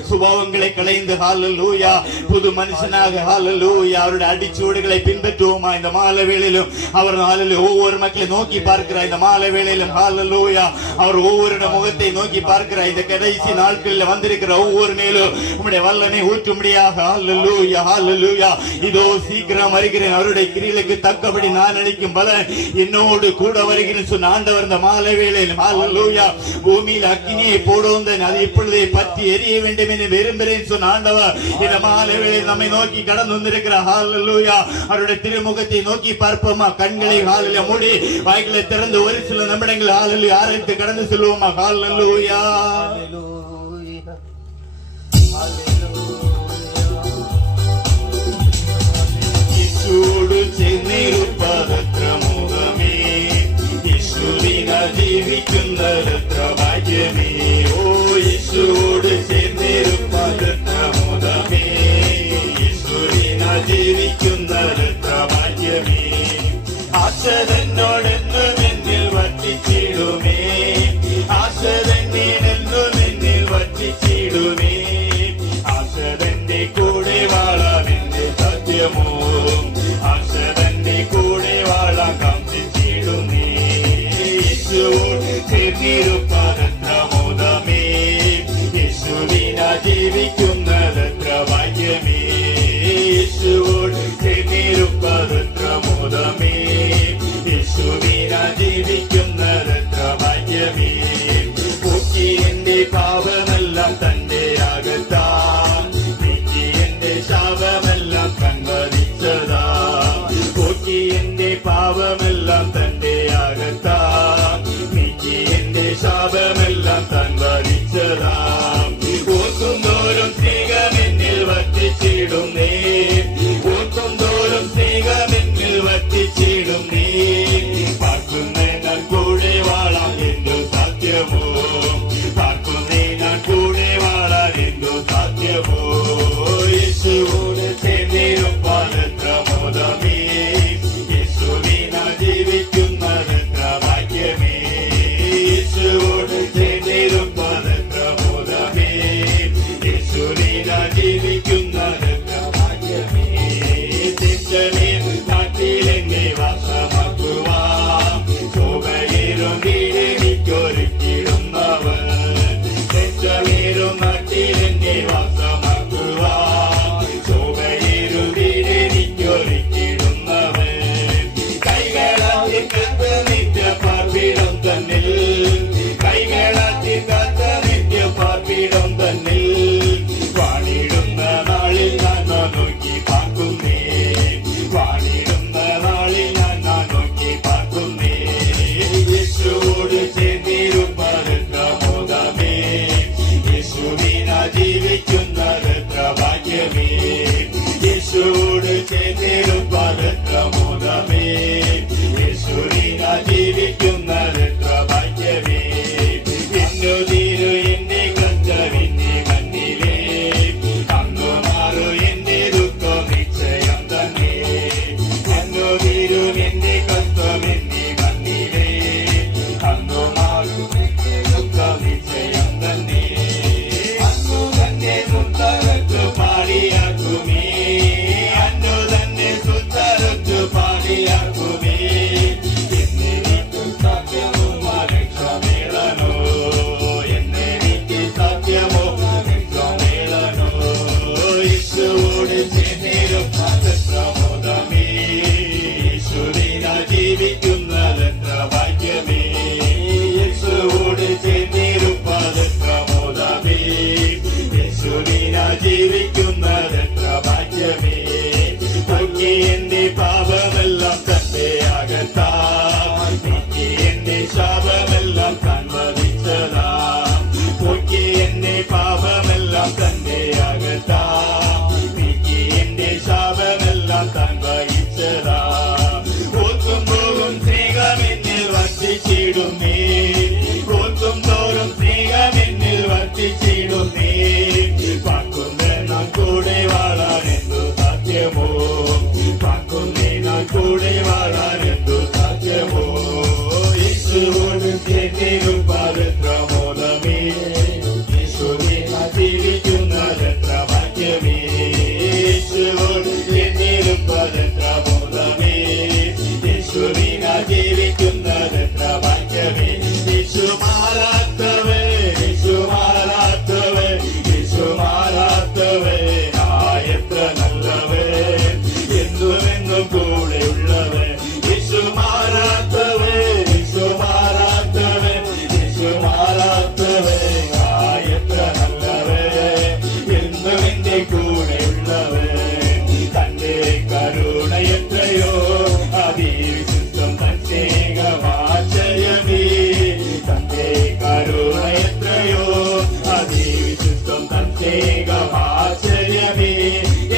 சுபாவங்களை களைந்து ஹalleluya புது மனுஷனாக ஹalleluya அவருடைய அடிச்சுவடுகளை பின்பற்றுவோமா இந்த மாலை வேளையிலும் அவர் ஹalleluya ஒவ்வொரு மக்களை நோக்கி பார்க்கிறார் இந்த மாலை வேளையிலும் ஹalleluya அவர் ஒவ்வொரு முகத்தை நோக்கி பார்க்கிறார் இந்த கடைசி நாட்களில் வந்திருக்கிற ஒவ்வொரு மேலும் உம்முடைய வல்லமை ஊற்றும்படியாக ஹalleluya ஹalleluya இதோ சீக்கிரம் வருகிறேன் அவருடைய கிரியைகளுக்கு தக்கபடி நான் அளிக்கும் பலன் என்னோடு கூட வருகிறேன் சொன்ன ஆண்டவர் இந்த மாலை வேளையில் ஹalleluya பூமியில் அக்கினியை போடுவோம் அதை இப்பொழுதே பற்றி எரிய வேண்டும் என்று விரும்புகிறேன் சொன்ன ஆண்டவர் இந்த மாலை வேளையில் நம்மை நோக்கி கடந்து வந்திருக்கிறார் ஹalleluya அவருடைய திருமுகத்தை நோக்கி பார்ப்போமா கண்களை ஹalleluya மூடி வாய்களை திறந்து ஒரு சில நிமிடங்கள் ஹalleluya ஆராய்ந்து கடந்து செல்வோமா ஹalleluya ജീവിക്കുന്നത്ര ഭാഗ്യമേ ഓ യേശുവോട് ചേർന്നിരുപ്പതത്ര മോദമേ യേശുവിന ജീവിക്കുന്നത്ര ഭാഗ്യമേ ആശരെന്നോടെന്നും എന്നിൽ വർത്തിച്ചിടുമേ ആശരെന്നെന്നും എന്നിൽ വർത്തിച്ചിടുമേ ആശരന്റെ കൂടെ വാഴാമെന്റെ സത്യമോ ആശരന്റെ കൂടെ വാഴാൻ കാംക്ഷിച്ചിടുമേ ചേർന്നിരുപ്പതത്ര മോദമേ യേശുവിന ജീവിക്കുന്നതത്ര ഭാഗ്യമേ യേശുവോട് ചേർന്നിരുപ്പതത്ര മോദമേ യേശുവിന ജീവിക്കുന്നതത്ര ഭാഗ്യമേ പൊക്കി എന്റെ പാപമെല്ലാം തന്റെ അകത്താം നീക്കി എന്റെ ശാപമെല്ലാം കൺവരിച്ചതാ പൊക്കി എന്റെ പാപമെല്ലാം തന്റെ അകത്താം നീക്കി എന്റെ ശാപമെല്ലാം താൻ വരിച്ചതാം ഓർക്കും തോറും സ്നേഹമെന്നിൽ വർത്തിച്ചിടുന്നേ ഓർക്കും തോറും സ്നേഹമെന്നിൽ വർത്തിച്ചിടുന്നേ പാർക്കുന്നേ ഞാൻ കൂടെ വാഴാം എന്തു സാധ്യമോ പാർക്കുന്നേ ഞാൻ കൂടെ വാഴാൻ എന്തു സാധ്യമോ യേശുവോട് ചേർന്നിരുപ്പതത്ര മോദമേ യേശുവിന ജീവിക്കുന്നതത്ര ഭാഗ്യമേ യേശുവോട് ചേർന്നിരുപ്പതത്ര മോദമേ യേശുവിന ജീവിക്കുന്നതത്ര ഭാഗ്യമേ തെറ്റമേ നാട്ടിലെന്നെ വാസമാക്കുവാൻ ശോഭയേറും വീടെനിക്കൊരുക്കിടുന്നവൻ തെറ്റമേറും നാട്ടിലെന്നെ വാസമാക്കുവാൻ ശോഭയേറും വീടെനിക്കൊരുക്കിടുന്നവൻ കൈകളാത്തി കത്ത് നിത്യ പാർപ്പിടം തന്നിൽ കൈകളാത്തി കത്ത് നിത്യ പാർപ്പിടം തന്നിൽ വാണിടുന്ന നാളിൽ ഞാൻ നോക്കി പാർക്കുന്നേ വാണിടുന്ന നാളിൽ ഞാൻ നോക്കി പാർക്കുന്നേ യേശുവോട് ചേർന്നിരുപ്പതത്ര മോദമേ യേശുവിന ജീവിക്കുന്നതത്ര ഭാഗ്യമേ യേശുവോട് ചേർന്നിരുപ്പതത്ര മോദമേ യേശുവിന ജീവിക്കുന്നതത്ര ഭാഗ്യമേ എന്നു തീരു എന്റെ കർത്താവിന്റെ മണ്ണിലേ അന്നു മാറു എന്റെ ദുഃഖം നിശ്ചയം തന്നെ എന്നു തീരു എന്റെ കർത്താവ് എന്റെ മണ്ണിലേ അന്നു മാറു എന്റെ ദുഃഖം നിശ്ചയം തന്നെ അന്നു തന്നെ സുത്തരത്തു പാടിയാക്കുമേ അന്നു തന്നെ സുത്തരത്തു പാടിയാക്കുമേ എന്നെനിക്ക് സാധ്യമോ രക്ഷമേളനോ എന്നെനിക്ക് സാധ്യമോ രക്ഷമേളനോ യേശുവോട് ചേർന്നിരുപ്പതത്ര മോദമേ യേശുവിന ജീവിക്കുന്നതത്ര ഭാഗ്യമേ യേശുവോട് ചേർന്നിരുപ്പതത്ര മോദമേ യേശുവിന ജീവിക്കുന്നതത്ര ഭാഗ്യമേ ഭാഗ്യമേ പൊക്കി എന്റെ പാപമെല്ലാം തന്റെ അകത്താം നീക്കി എന്റെ ശാപമെല്ലാം താൻ വഹിച്ചതാം പൊക്കി എന്റെ പാപമെല്ലാം തന്റെ അകത്താം നീക്കി എന്റെ ശാപമെല്ലാം താൻ വഹിച്ചതാം ഓർക്കും തോറും സ്നേഹമെന്നിൽ വർദ്ധിച്ചിടുന്നേ ഓർക്കും തോറും സ്നേഹമെന്നിൽ വർദ്ധിച്ചിടുന്നേ പാക്കുന്നേ നാം കൂടെ വാഴാനെന്തു സാധ്യമോ പാക്കുന്നേ നാം കൂടെ വാഴാനെന്തു സാധ്യമോ യേശുവോട് ചേർന്നിരുപ്പാതെത്ര മോദമേ യേശുവിനെ ജീവിക്കുന്നതെത്ര ഭാഗ്യമേ യേശുവോട് ചേർന്നിരുപ്പാതെത്ര മോദമേ യേശുവിനെ ജീവിക്കുന്നതെത്ര ഭാഗ്യമേ യേശു മാറാത്തവേ യേശു മാറാത്തവേ യേശു മാറാത്തവേ എത്ര നല്ലവേ എന്നുമെന്നും കൂടെയുള്ളവേ യേശു മാറാത്തവേ യേശു മാറാത്തവേ യേശു മാറാത്തവേ എത്ര നല്ലവേ എന്നും എന്റെ കൂടെയുള്ളവേ തന്റെ കരുണ എത്രയോ അതിവിശുദ്ധം പ്രത്യേകമാശയമേ തന്റെ കരുണ എത്രയോ അതിവിശുദ്ധം പ്രത്യേകമാശയമേ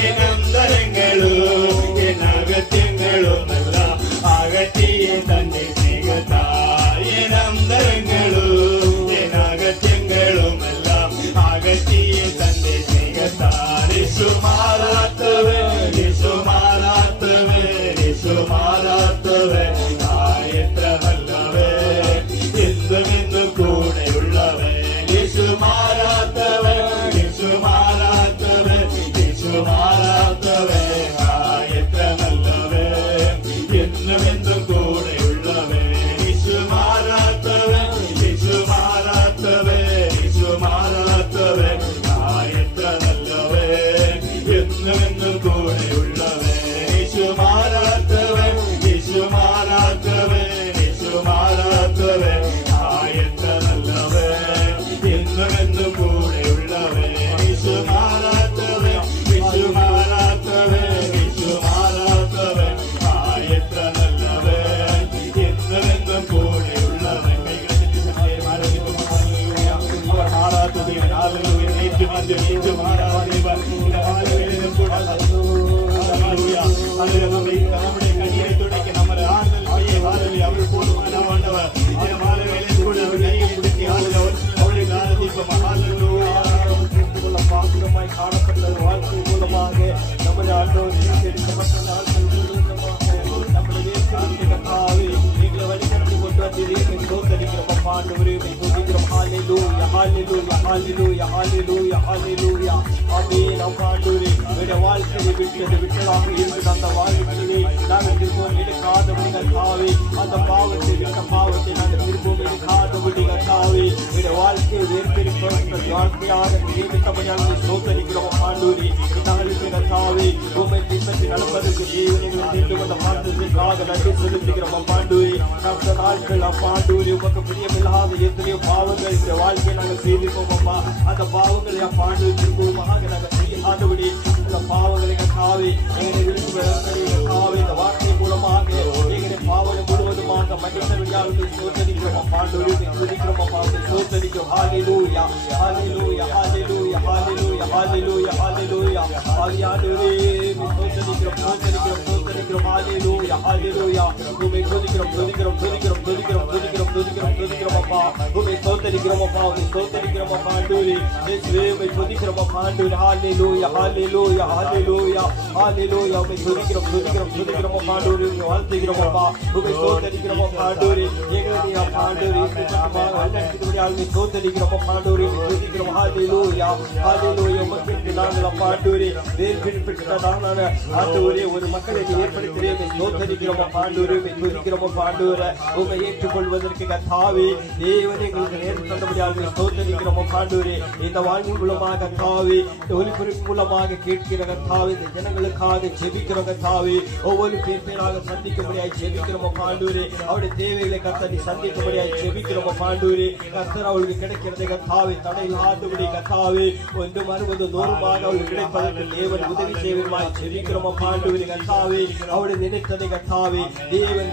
എന്നന്തരങ്ങളും എന്നകത്യങ്ങളുമെല്ലാം അകറ്റിയ തന്റെ സ്നേഹത്തായ എന്നന്തരങ്ങളും എന്നകത്യങ്ങളുമെല്ലാം അകറ്റിയ തന്റെ സ്നേഹത്താൽ യേശു മാറാത്തവേ യേശു മാറാത്തവേ യേശു മാറാത്തവേ എത്ര നല്ലവേ എന്നുമെന്നും കൂടെയുള്ളവേ യേശു മാറാത്തവേ യേശു മാറാത്തവേ യേശു മാറാത്തവേ എത്ര നല്ലവേ എന്നുമെന്നും കൂടെയുള്ളവേ യേശു മാറാത്തവേ യേശു മാറാത്തവേ യേശു മാറാത്തവേ എത്ര നല്ലവേ എന്നുമെന്നും കൂടെയുള്ളവേ യേശു മാറാത്തവേ യേശു മാറാത്തവേ യേശു മാറാത്തവേ എത്ര നല്ലവേ എന്നുമെന്നും കൂടെയുള്ളവേ യേശു മാറാത്തവേ യേശു മാറാത്തവേ യേശു മാറാത്തവേ എത്ര നല്ലവേ എന്നുമെന്നും കൂടെയുള്ളവേ അവർ മാറാത്ത ദൈവൻ ഹല്ലേലൂയ ഏറ്റവും മാറാദേവൻ നമ്മുടെ കയ്യെ തുടക്കി നമ്മുടെ ആളുകൾ അവർ പൂർണ്ണമാനവർ കൂടെ അവർ കൈയെ പിടിക്കി അവരുടെ കാലദീപം പാത്രമായി കാണപ്പെട്ടത് വാഴ്ച മൂലமாக നമ്മുടെ நீங்களை வழிநடத்தி கொண்டு வந்தீர்கள் சோதரிக்கிறோம் ஆண்டவரே துதிக்கிறோம் ஹல்லேலூயா ஹல்லேலூயா ஹல்லேலூயா ஹல்லேலூயா ஹல்லேலூயா ஆமென் ஆண்டவரே உம்முடைய வாழ்க்கையை விட்டதாக இருக்கிற அந்த வாழ்க்கையை நாங்கள் திரும்பவும் எடுக்காதபடி கர்த்தாவே அந்த பாவத்தை நாங்கள் திரும்பவும் எடுக்காதபடி கர்த்தாவே உம்முடைய வாழ்க்கையை வேர்பிரிப்ப வாழ்க்கையாக நியமித்தபடியாக சோதரிக்கிறோம் ஆண்டவரே நாங்களுக்கு கர்த்தாவே உம்மை பின்பற்றி நடப்பதற்கு தேவனை கொண்டு வந்த மாற்றத்திற்காக நன்றி செலுத்துகிறோம் அப்பாண்டூரி நமது நாட்கள் அப்பாண்டூரி உமக்கு பிரியமில்லாத எத்தனையோ பாவங்கள் இந்த வாழ்க்கையை நாங்கள் செய்திருக்கோம் அம்மா அந்த பாவங்களை அப்பாண்டூரி திரும்பமாக நாங்கள் செய்யாதபடி இந்த பாவங்களை கட்டாவே எங்களை விரும்புகிறாவே இந்த வார்த்தை மூலமாக எங்களை பாவனை முழுவதுமாக மன்னித்தவர்களாக சோதரிக்கிறோம் அப்பாண்டூரி துதிக்கிறோம் அப்பா சோதரிக்கிறோம் ஹல்லேலூயா ஹல்லேலூயா ஹல்லேலூயா ஹல்லேலூயா ஹல்லேலூயா ஹல்லேலூயா ஆண்டவரே சோதரிக்கிறோம் ஹல்லேலூயா ஹல்லேலூயா உம்மை துதிக்கிறோம் அப்பா உம்மை ஸ்தோத்திரிக்கிறோம் அப்பா ஆண்டவரே இயேசுவே உம்மை துதிக்கிறோம் அப்பா ஆண்டவரே ஹல்லேலூயா ஹல்லேலூயா ஹல்லேலூயா ஹல்லேலூயா உம்மை துதிக்கிறோம் அப்பா ஆண்டவரே உம்மை வாழ்த்துகிறோம் அப்பா உம்மை ஸ்தோத்திரிக்கிறோம் அப்பா ஆண்டவரே எங்களுடைய அப்பா ஆண்டவரே உம்மை ஸ்தோத்திரிக்கிறோம் அப்பா ஆண்டவரே உம்மை துதிக்கிறோம் ஹல்லேலூயா ஹல்லேலூயா உமக்கு நாங்கள் அப்பா ஆண்டவரே வேர்பிரிப்பட்டதான ஆண்டவரே ஒரு மக்களை ஏற்படுத்துகிறேன் ஸ்தோத்திரிக்கிறோம் அப்பா ஆண்டவரே உம்மை துதிக்கிறோம் அப்பா ஆண்டவரே உம்மை ஏற்றுக்கொள்வதற்கு கர்த்தாவே தேவனே எங்களுக்கு நேர்ந்து தந்தபடியாக ஸ்தோத்திரிக்கிறோம் அப்பா ஆண்டவரே இந்த வாழ்வின் மூலமாக கர்த்தாவே இந்த ஒலிபரப்பின் மூலமாக கேட்கிற கர்த்தாவே இந்த ஜனங்களுக்காக ஜெபிக்கிறோம் கர்த்தாவே ஒவ்வொரு பேராக சந்திக்கும்படியாக ஜெபிக்கிறோம் அப்பா ஆண்டவரே அவருடைய தேவைகளை கர்த்தர் சந்திக்கும்படியாக ஜெபிக்கிறோம் அப்பா ஆண்டவரே கர்த்தர் அவளுக்கு கிடைக்கிறது கர்த்தாவே தடையில்லாதபடி கர்த்தாவே ஒன்று மறுபது நூறுமாக அவள் ஆண்டவர் கிடைப்பதற்கு தேவன் உதவி செய்வதுமாய் ஜெபிக்கிறோம் அப்பா ஆண்டவரே கர்த்தாவே அவருடைய நினைத்ததை கர்த்தாவே தேவன்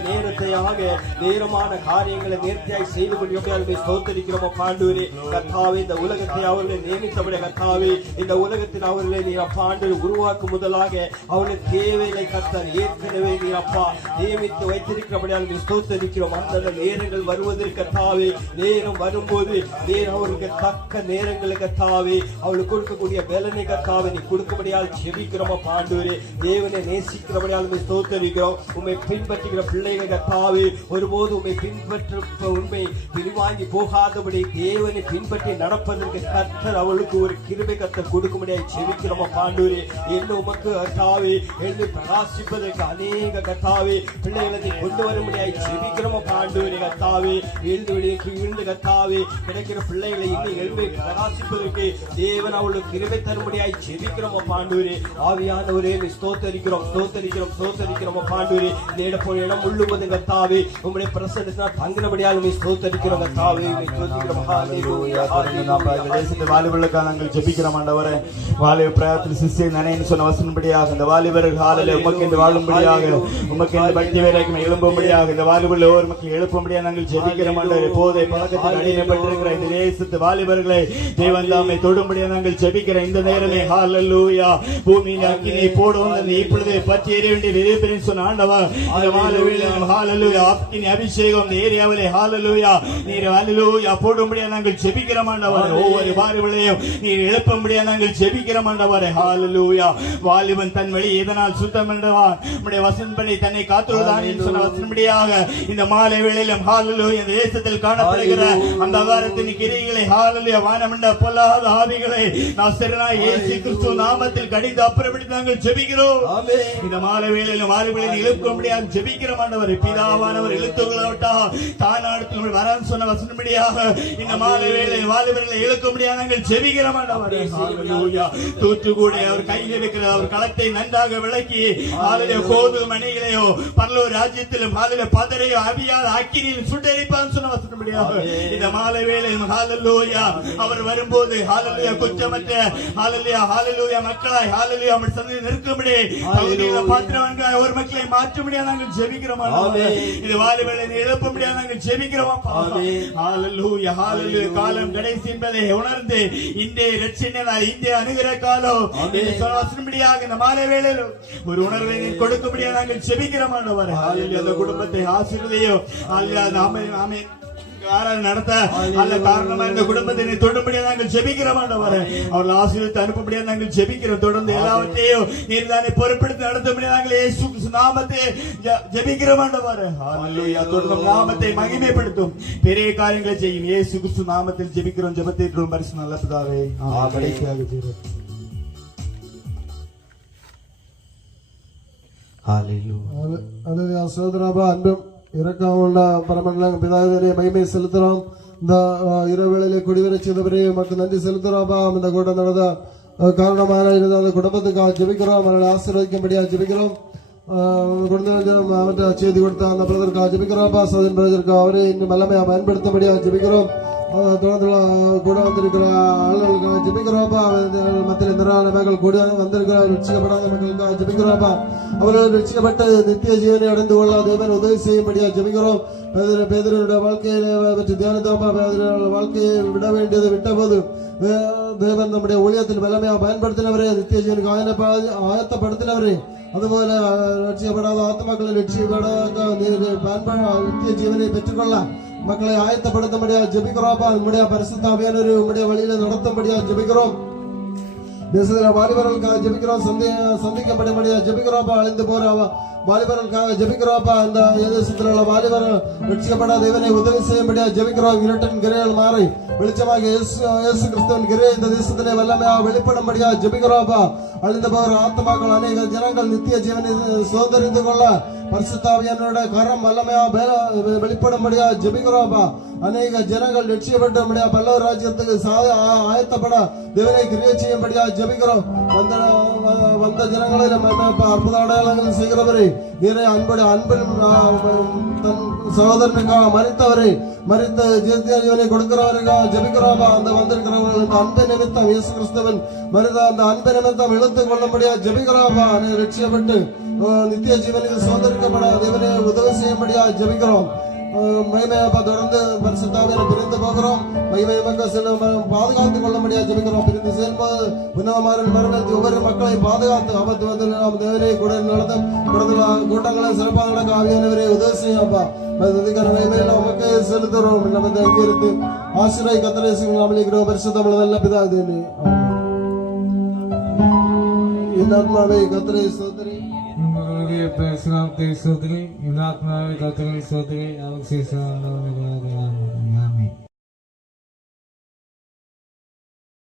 நேரமான காரியங்களை நேர்த்தியாய் செய்து கொண்டிருக்கிறார்கள் ஸ்தோத்திரிக்கிறோம் அப்பா ஆண்டவரே கர்த்தாவே இந்த உலகத்தை அவர்களை நியமித்தபடி கர்த்தாவே இந்த உலகத்தில் அவர்களை நீர் அப்பா ஆண்டவரே உருவாக்கும் முதலாக அவருடைய தேவைகளை கர்த்தர் ஏற்கனவே நீர் அப்பா நியமித்து வைத்திருக்கிறபடியால் ஸ்தோத்திரிக்கிறோம் அந்த நேரங்கள் வருவதற்கு கர்த்தாவே நேரம் வரும்போது நீர் அவர்களுக்கு தக்க நேரங்களை கர்த்தாவே அவளுக்கு கொடுக்கக்கூடிய பலனை கர்த்தாவே நீ கொடுக்கபடியால் ஜெபிக்கிறோம் அப்பா ஆண்டவரே தேவனை நேசிக்கிறபடியால் ஸ்தோத்திரிக்கிறோம் உம்மை பின்பற்றுகிற பிள்ளைகள் கர்த்தாவே ஒருபோது உம்மை பின்பற்ற உண்மை பிரிவாங்கி போகாதபடி தேவனை பின்பற்றி நடப்பதற்கு கர்த்தர் அவளுக்கு ஒரு கிருபை கர்த்தர் கொடுக்கும்படியாக ஜெபிக்கிறோம் அப்பா ஆண்டவரே இன்னும் உமக்கு கர்த்தாவே எழுந்து பிரகாசிப்பதற்கு அநேக கர்த்தாவே பிள்ளைகளை கொண்டு வரும்படியாக ஜெபிக்கிறோம் அப்பா ஆண்டவரே கர்த்தாவே எழுந்து கர்த்தாவே கிடைக்கிற பிள்ளைகளை இன்னும் எழுந்து பிரகாசிப்பதற்கு தேவன் அவளுக்கு கிருபை தரும்படியாக ஜெபிக்கிறோம் அப்பா ஆண்டவரே ஆவியானவரே ஸ்தோத்திரிக்கிறோம் அப்பா ஆண்டவரே நேட போன இடம் முழுவதும் கர்த்தாவே உம்முடைய பிரசன்னத்தினால் தங்கினபடியால் உம்மை ஸ்தோத்திரிக்கிறோம் கர்த்தாவே ஸ்தோத்திரிக்கிறோம் ஹalleluya தேசத்து வாலிபர்களுக்காக நாங்கள் ஜெபிக்கிறோம் ஆண்டவரே வாலிப பிராயத்தில் சிஸ்டே நனைன்னு சொன்ன வசனப்படியாக இந்த வாலிபர்கள் ஹalleluya உமக்கு என்று வாழும்படியாக உமக்கு என்று பக்தி வைராக்கியம் எழும்பும்படியாக இந்த வாலிபர்கள் ஒவ்வொருவருக்கு எழுப்பும்படியாக நாங்கள் ஜெபிக்கிறோம் ஆண்டவரே போதை பழக்கத்தில் அடிமைப்பட்டிருக்கிற இந்த தேசத்து வாலிபர்களை தேவன் தாமே தொடும்படியாக நாங்கள் ஜெபிக்கிறோம் இந்த நேரமே ஹalleluya பூமியின் அக்கினி போடுவோம் இப்பொழுது பற்றி எரிய வேண்டிய விரைப்பின் சொன்ன ஆண்டவர் இந்த வாலிபர்கள் ஹalleluya அக்கினி அபிஷேகம் இந்த ஏரியாவிலே ஹalleluya நீர் ஹalleluya போடும்படியாக நாங்கள் ஜெபிக்கிறோம் ஆண்டவரே ஒவ்வொரு வாலிபர்களையும் நீர் எழுப்பும்படியாக நாங்கள் ஜெபிக்கிறோம் ஆண்டவரே ஹalleluya வாலிபன் தன் வழி எதனால் சுத்தம் என்றவான் நம்முடைய வசனப்படி தன்னை காத்துள்ளான் என்று சொன்ன வசனப்படியாக இந்த மாலை வேளையிலும் ஹalleluya இந்த தேசத்தில் காணப்படுகிற அந்த அகாரத்தின் கிரியைகளை ஹalleluya வானமண்ட பொல்லாத ஆவிகளை நாசரேனாகிய இயேசு கிறிஸ்து நாமத்தில் கடிந்து அப்புறப்படுத்தி நாங்கள் ஜெபிக்கிறோம் ஆமென் இந்த மாலை வேளையிலும் வாலிபர்களை எழுப்பும்படியாக ஜெபிக்கிறோம் ஆண்டவரே பிதாவானவர் எழுத்துக்களாவட்டா தானாடுத்து வரான் சொன்ன வசனப்படியாக இந்த மாலை வேளையில் வாலிபர்களை எழுப்பும்படியாக நாங்கள் ஜெபிக்கிறோம் ஆண்டவரே ஹalleluya தூத்துக்குடி அவர் கையில் இருக்கிற அவர் களத்தை நன்றாக விளக்கி ஹalleluya கோது மணிகளையோ பரலோக ராஜ்யத்திலும் ஹalleluya பதரையோ அவியாத அக்கினியில் சுட்டெரிப்பான் சொன்ன வசனப்படியாக இந்த மாலை வேளையில் ஹalleluya அவர் வரும்போது ஹalleluya குற்றமற்ற ஹalleluya மக்களாய் ஹalleluya அவர் சந்நிதியில் நிற்கும்படி அவருடைய பாத்திரவான்களாய் ஒரு மக்களை மாற்றும்படியாக நாங்கள் ஜெபிக்கிறோம் ஆண்டவரே இந்த வாலிபர்களை எழுப்பும்படியாக நாங்கள் ஜெபிக்கிறோம் ஹalleluya ஹalleluya காலம் கடைசி என்பதை உணர்ந்து இந்த இரட்சணியனாய் இந்த அனுகிரக காலம் வசனப்படியாக இந்த மாலை வேளையில் ஒரு உணர்வை கொடுக்கும்படியாக நாங்கள் ஜெபிக்கிறோம் ஆண்டவரே ஹalleluya அந்த குடும்பத்தை ஆசீர்வதியும் ஹalleluya ஆமென் நடத்த அல்ல காரணமா இந்த குடும்பத்தை தொடும்படியாக நாங்கள் ஜெபிக்கிறோம் ஆண்டவரே அவர்கள் ஆசீர்வதித்து அனுப்பும்படியாக நாங்கள் ஜெபிக்கிறோம் தொடர்ந்து எல்லாவற்றையும் நீர்தானே பொறுப்படுத்தி நடத்தும்படியாக நாங்கள் இயேசு கிறிஸ்து நாமத்தை ஜெபிக்கிறோம் ஆண்டவரே ஹalleluya தொடர்ந்து நாமத்தை மகிமைப்படுத்தும் பெரிய காரியங்களை செய்யும் இயேசு கிறிஸ்து நாமத்தில் ஜெபிக்கிறோம் ஜெபத்தை கேட்கிறோம் பரிசுத்த நல்ல பிதாவே ஆமென் ஹalleluya சோதரபா அன்பும் இரக்கமுள்ள பரமண்டல பிதாவே மகிமை செலுத்துறோம் இந்த இரவேளையிலே குடிவரை செய்தவரே உமக்கு நன்றி செலுத்துறோம்பா இந்த கூட்டம் நடந்த காரணமாக இருந்த அந்த குடும்பத்துக்காக ஜெபிக்கிறோம் அவர்களை ஆசீர்வதிக்கும்படியாக ஜெபிக்கிறோம் அவற்றை செய்தி கொடுத்த அந்த பிரதருக்காக ஜெபிக்கிறோம்ப்பா சோதன் பிரதருக்கு அவரே இன்னும் எல்லாமே பயன்படுத்தபடியாக ஜெபிக்கிறோம் தொடர்ந்து கூட வந்திருக்கிற ஆளுகளுக்காக ஜெபிக்கிறோம்ப்பா மத்தியில் நிறான மக்கள் கூட வந்திருக்கிற ரட்சிக்கப்படாத மக்களுக்காக ஜெபிக்கிறோம்ப்பா அவர்கள் ரட்சிக்கப்பட்ட நித்திய ஜீவனை அடைந்து கொள்ள தேவன் உதவி செய்யும்படியாக ஜெபிக்கிறோம் பேதருடைய வாழ்க்கையை பற்றி தியானித்தோம்ப்பா பேதருடைய வாழ்க்கையை விட வேண்டியதை விட்ட போது தேவன் நம்முடைய ஊழியத்தில் வல்லமையாக பயன்படுத்தினவரே நித்திய ஜீவனுக்கு ஆயத்தப்படுத்தினவரே அதுபோல ரட்சிக்கப்படாத ஆத்மாக்களை ரட்சிக்கப்படாத நித்திய ஜீவனை பெற்றுக்கொள்ள மக்களை ஆயத்தப்படுத்தும்படியாக ஜெபிக்கிறோம்ப்பா உங்களுடைய பரிசுத்த ஆவியானவரே உங்களுடைய வழியில நடத்தும்படியாக ஜெபிக்கிறோம் தேசத்துல வாலிபர்களுக்காக ஜெபிக்கிறோம் சந்திக்கப்படும்படியாக ஜெபிக்கிறோம்ப்பா அழிந்து போற வாலிபர்களுக்காக ஜெபிக்கிறோம்ப்பா இந்த தேசத்தில் உள்ள வாலிபர்கள் ரட்சிக்கப்படாத தேவனை உதவி செய்யும்படியாக ஜெபிக்கிறோம் இருட்டின் கிரைகள் மாறி வெளிச்சமாக இயேசு கிறிஸ்துவின் கிரை இந்த தேசத்திலே வல்லமையாக வெளிப்படும்படியாக ஜெபிக்கிறோம்ப்பா அழிந்து போகிற ஆத்மாக்கள் அநேக ஜனங்கள் நித்திய ஜீவனை சுதந்திரித்துக் கொள்ள பரிசுத்தாவியானோட கரம் வல்லமையா வெளிப்படும்படியா ஜெபிக்கிறோம்ப்பா. அநேக ஜனங்கள் ரட்சிக்கப்பட்டும்படியா பல்லவ ராஜ்யத்துக்கு ஆயத்தப்பட தேவனை கிரியை செய்யும்படியா ஜெபிக்கிறோம். வந்த ஜனங்களை அற்புத அடையாளங்கள் செய்கிறவரே, நீரை அன்பின் தன் சகோதரனுக்காக மறித்தவரே, மறித்த ஜீவனை கொடுக்கிறவருக்காக ஜெபிக்கிறோம். அந்த வந்திருக்கிறவர்கள் அந்த அன்பு நிமித்தம் இயேசு கிறிஸ்துவின் மனித அந்த அன்பு நிமித்தம் இழுத்துக் கொள்ளும்படியா ஜெபிக்கிறோம். ரட்சிக்கப்பட்டு நித்திய ஜீவனுக்கு சுதந்திரிக்கப்பட தேவனை உதவி செய்யும்படியா ஜெபிக்கிறோம். மகிமையப்பா தொடர்ந்து பரிசுத்தாவியை பிரிந்து போகிறோம். மகிமையமாக பாதுகாத்துக் கொள்ளும்படியா ஜெபிக்கிறோம். பிரிந்து செயல்போது உன்னதமான மரணத்தில் ஒவ்வொரு மக்களை பாதுகாத்து ஆபத்து வந்து நாம் தேவனை கூட நடத்தும் கூட்டங்களை சிறப்பாக நடக்க ஆவியானவரை உதவி செய்யப்பா. மகிமையில உமக்கு செலுத்துறோம். நம்ம அங்கிருந்து ஆசிரியை கத்தரை நாமளிக்கிறோம். பரிசுத்தமிழ் நல்ல பிதா தேவனே. என் ஆத்மாவை கத்தரை சோதரி Sotri, in Atma, Katari Sotri, Alexis,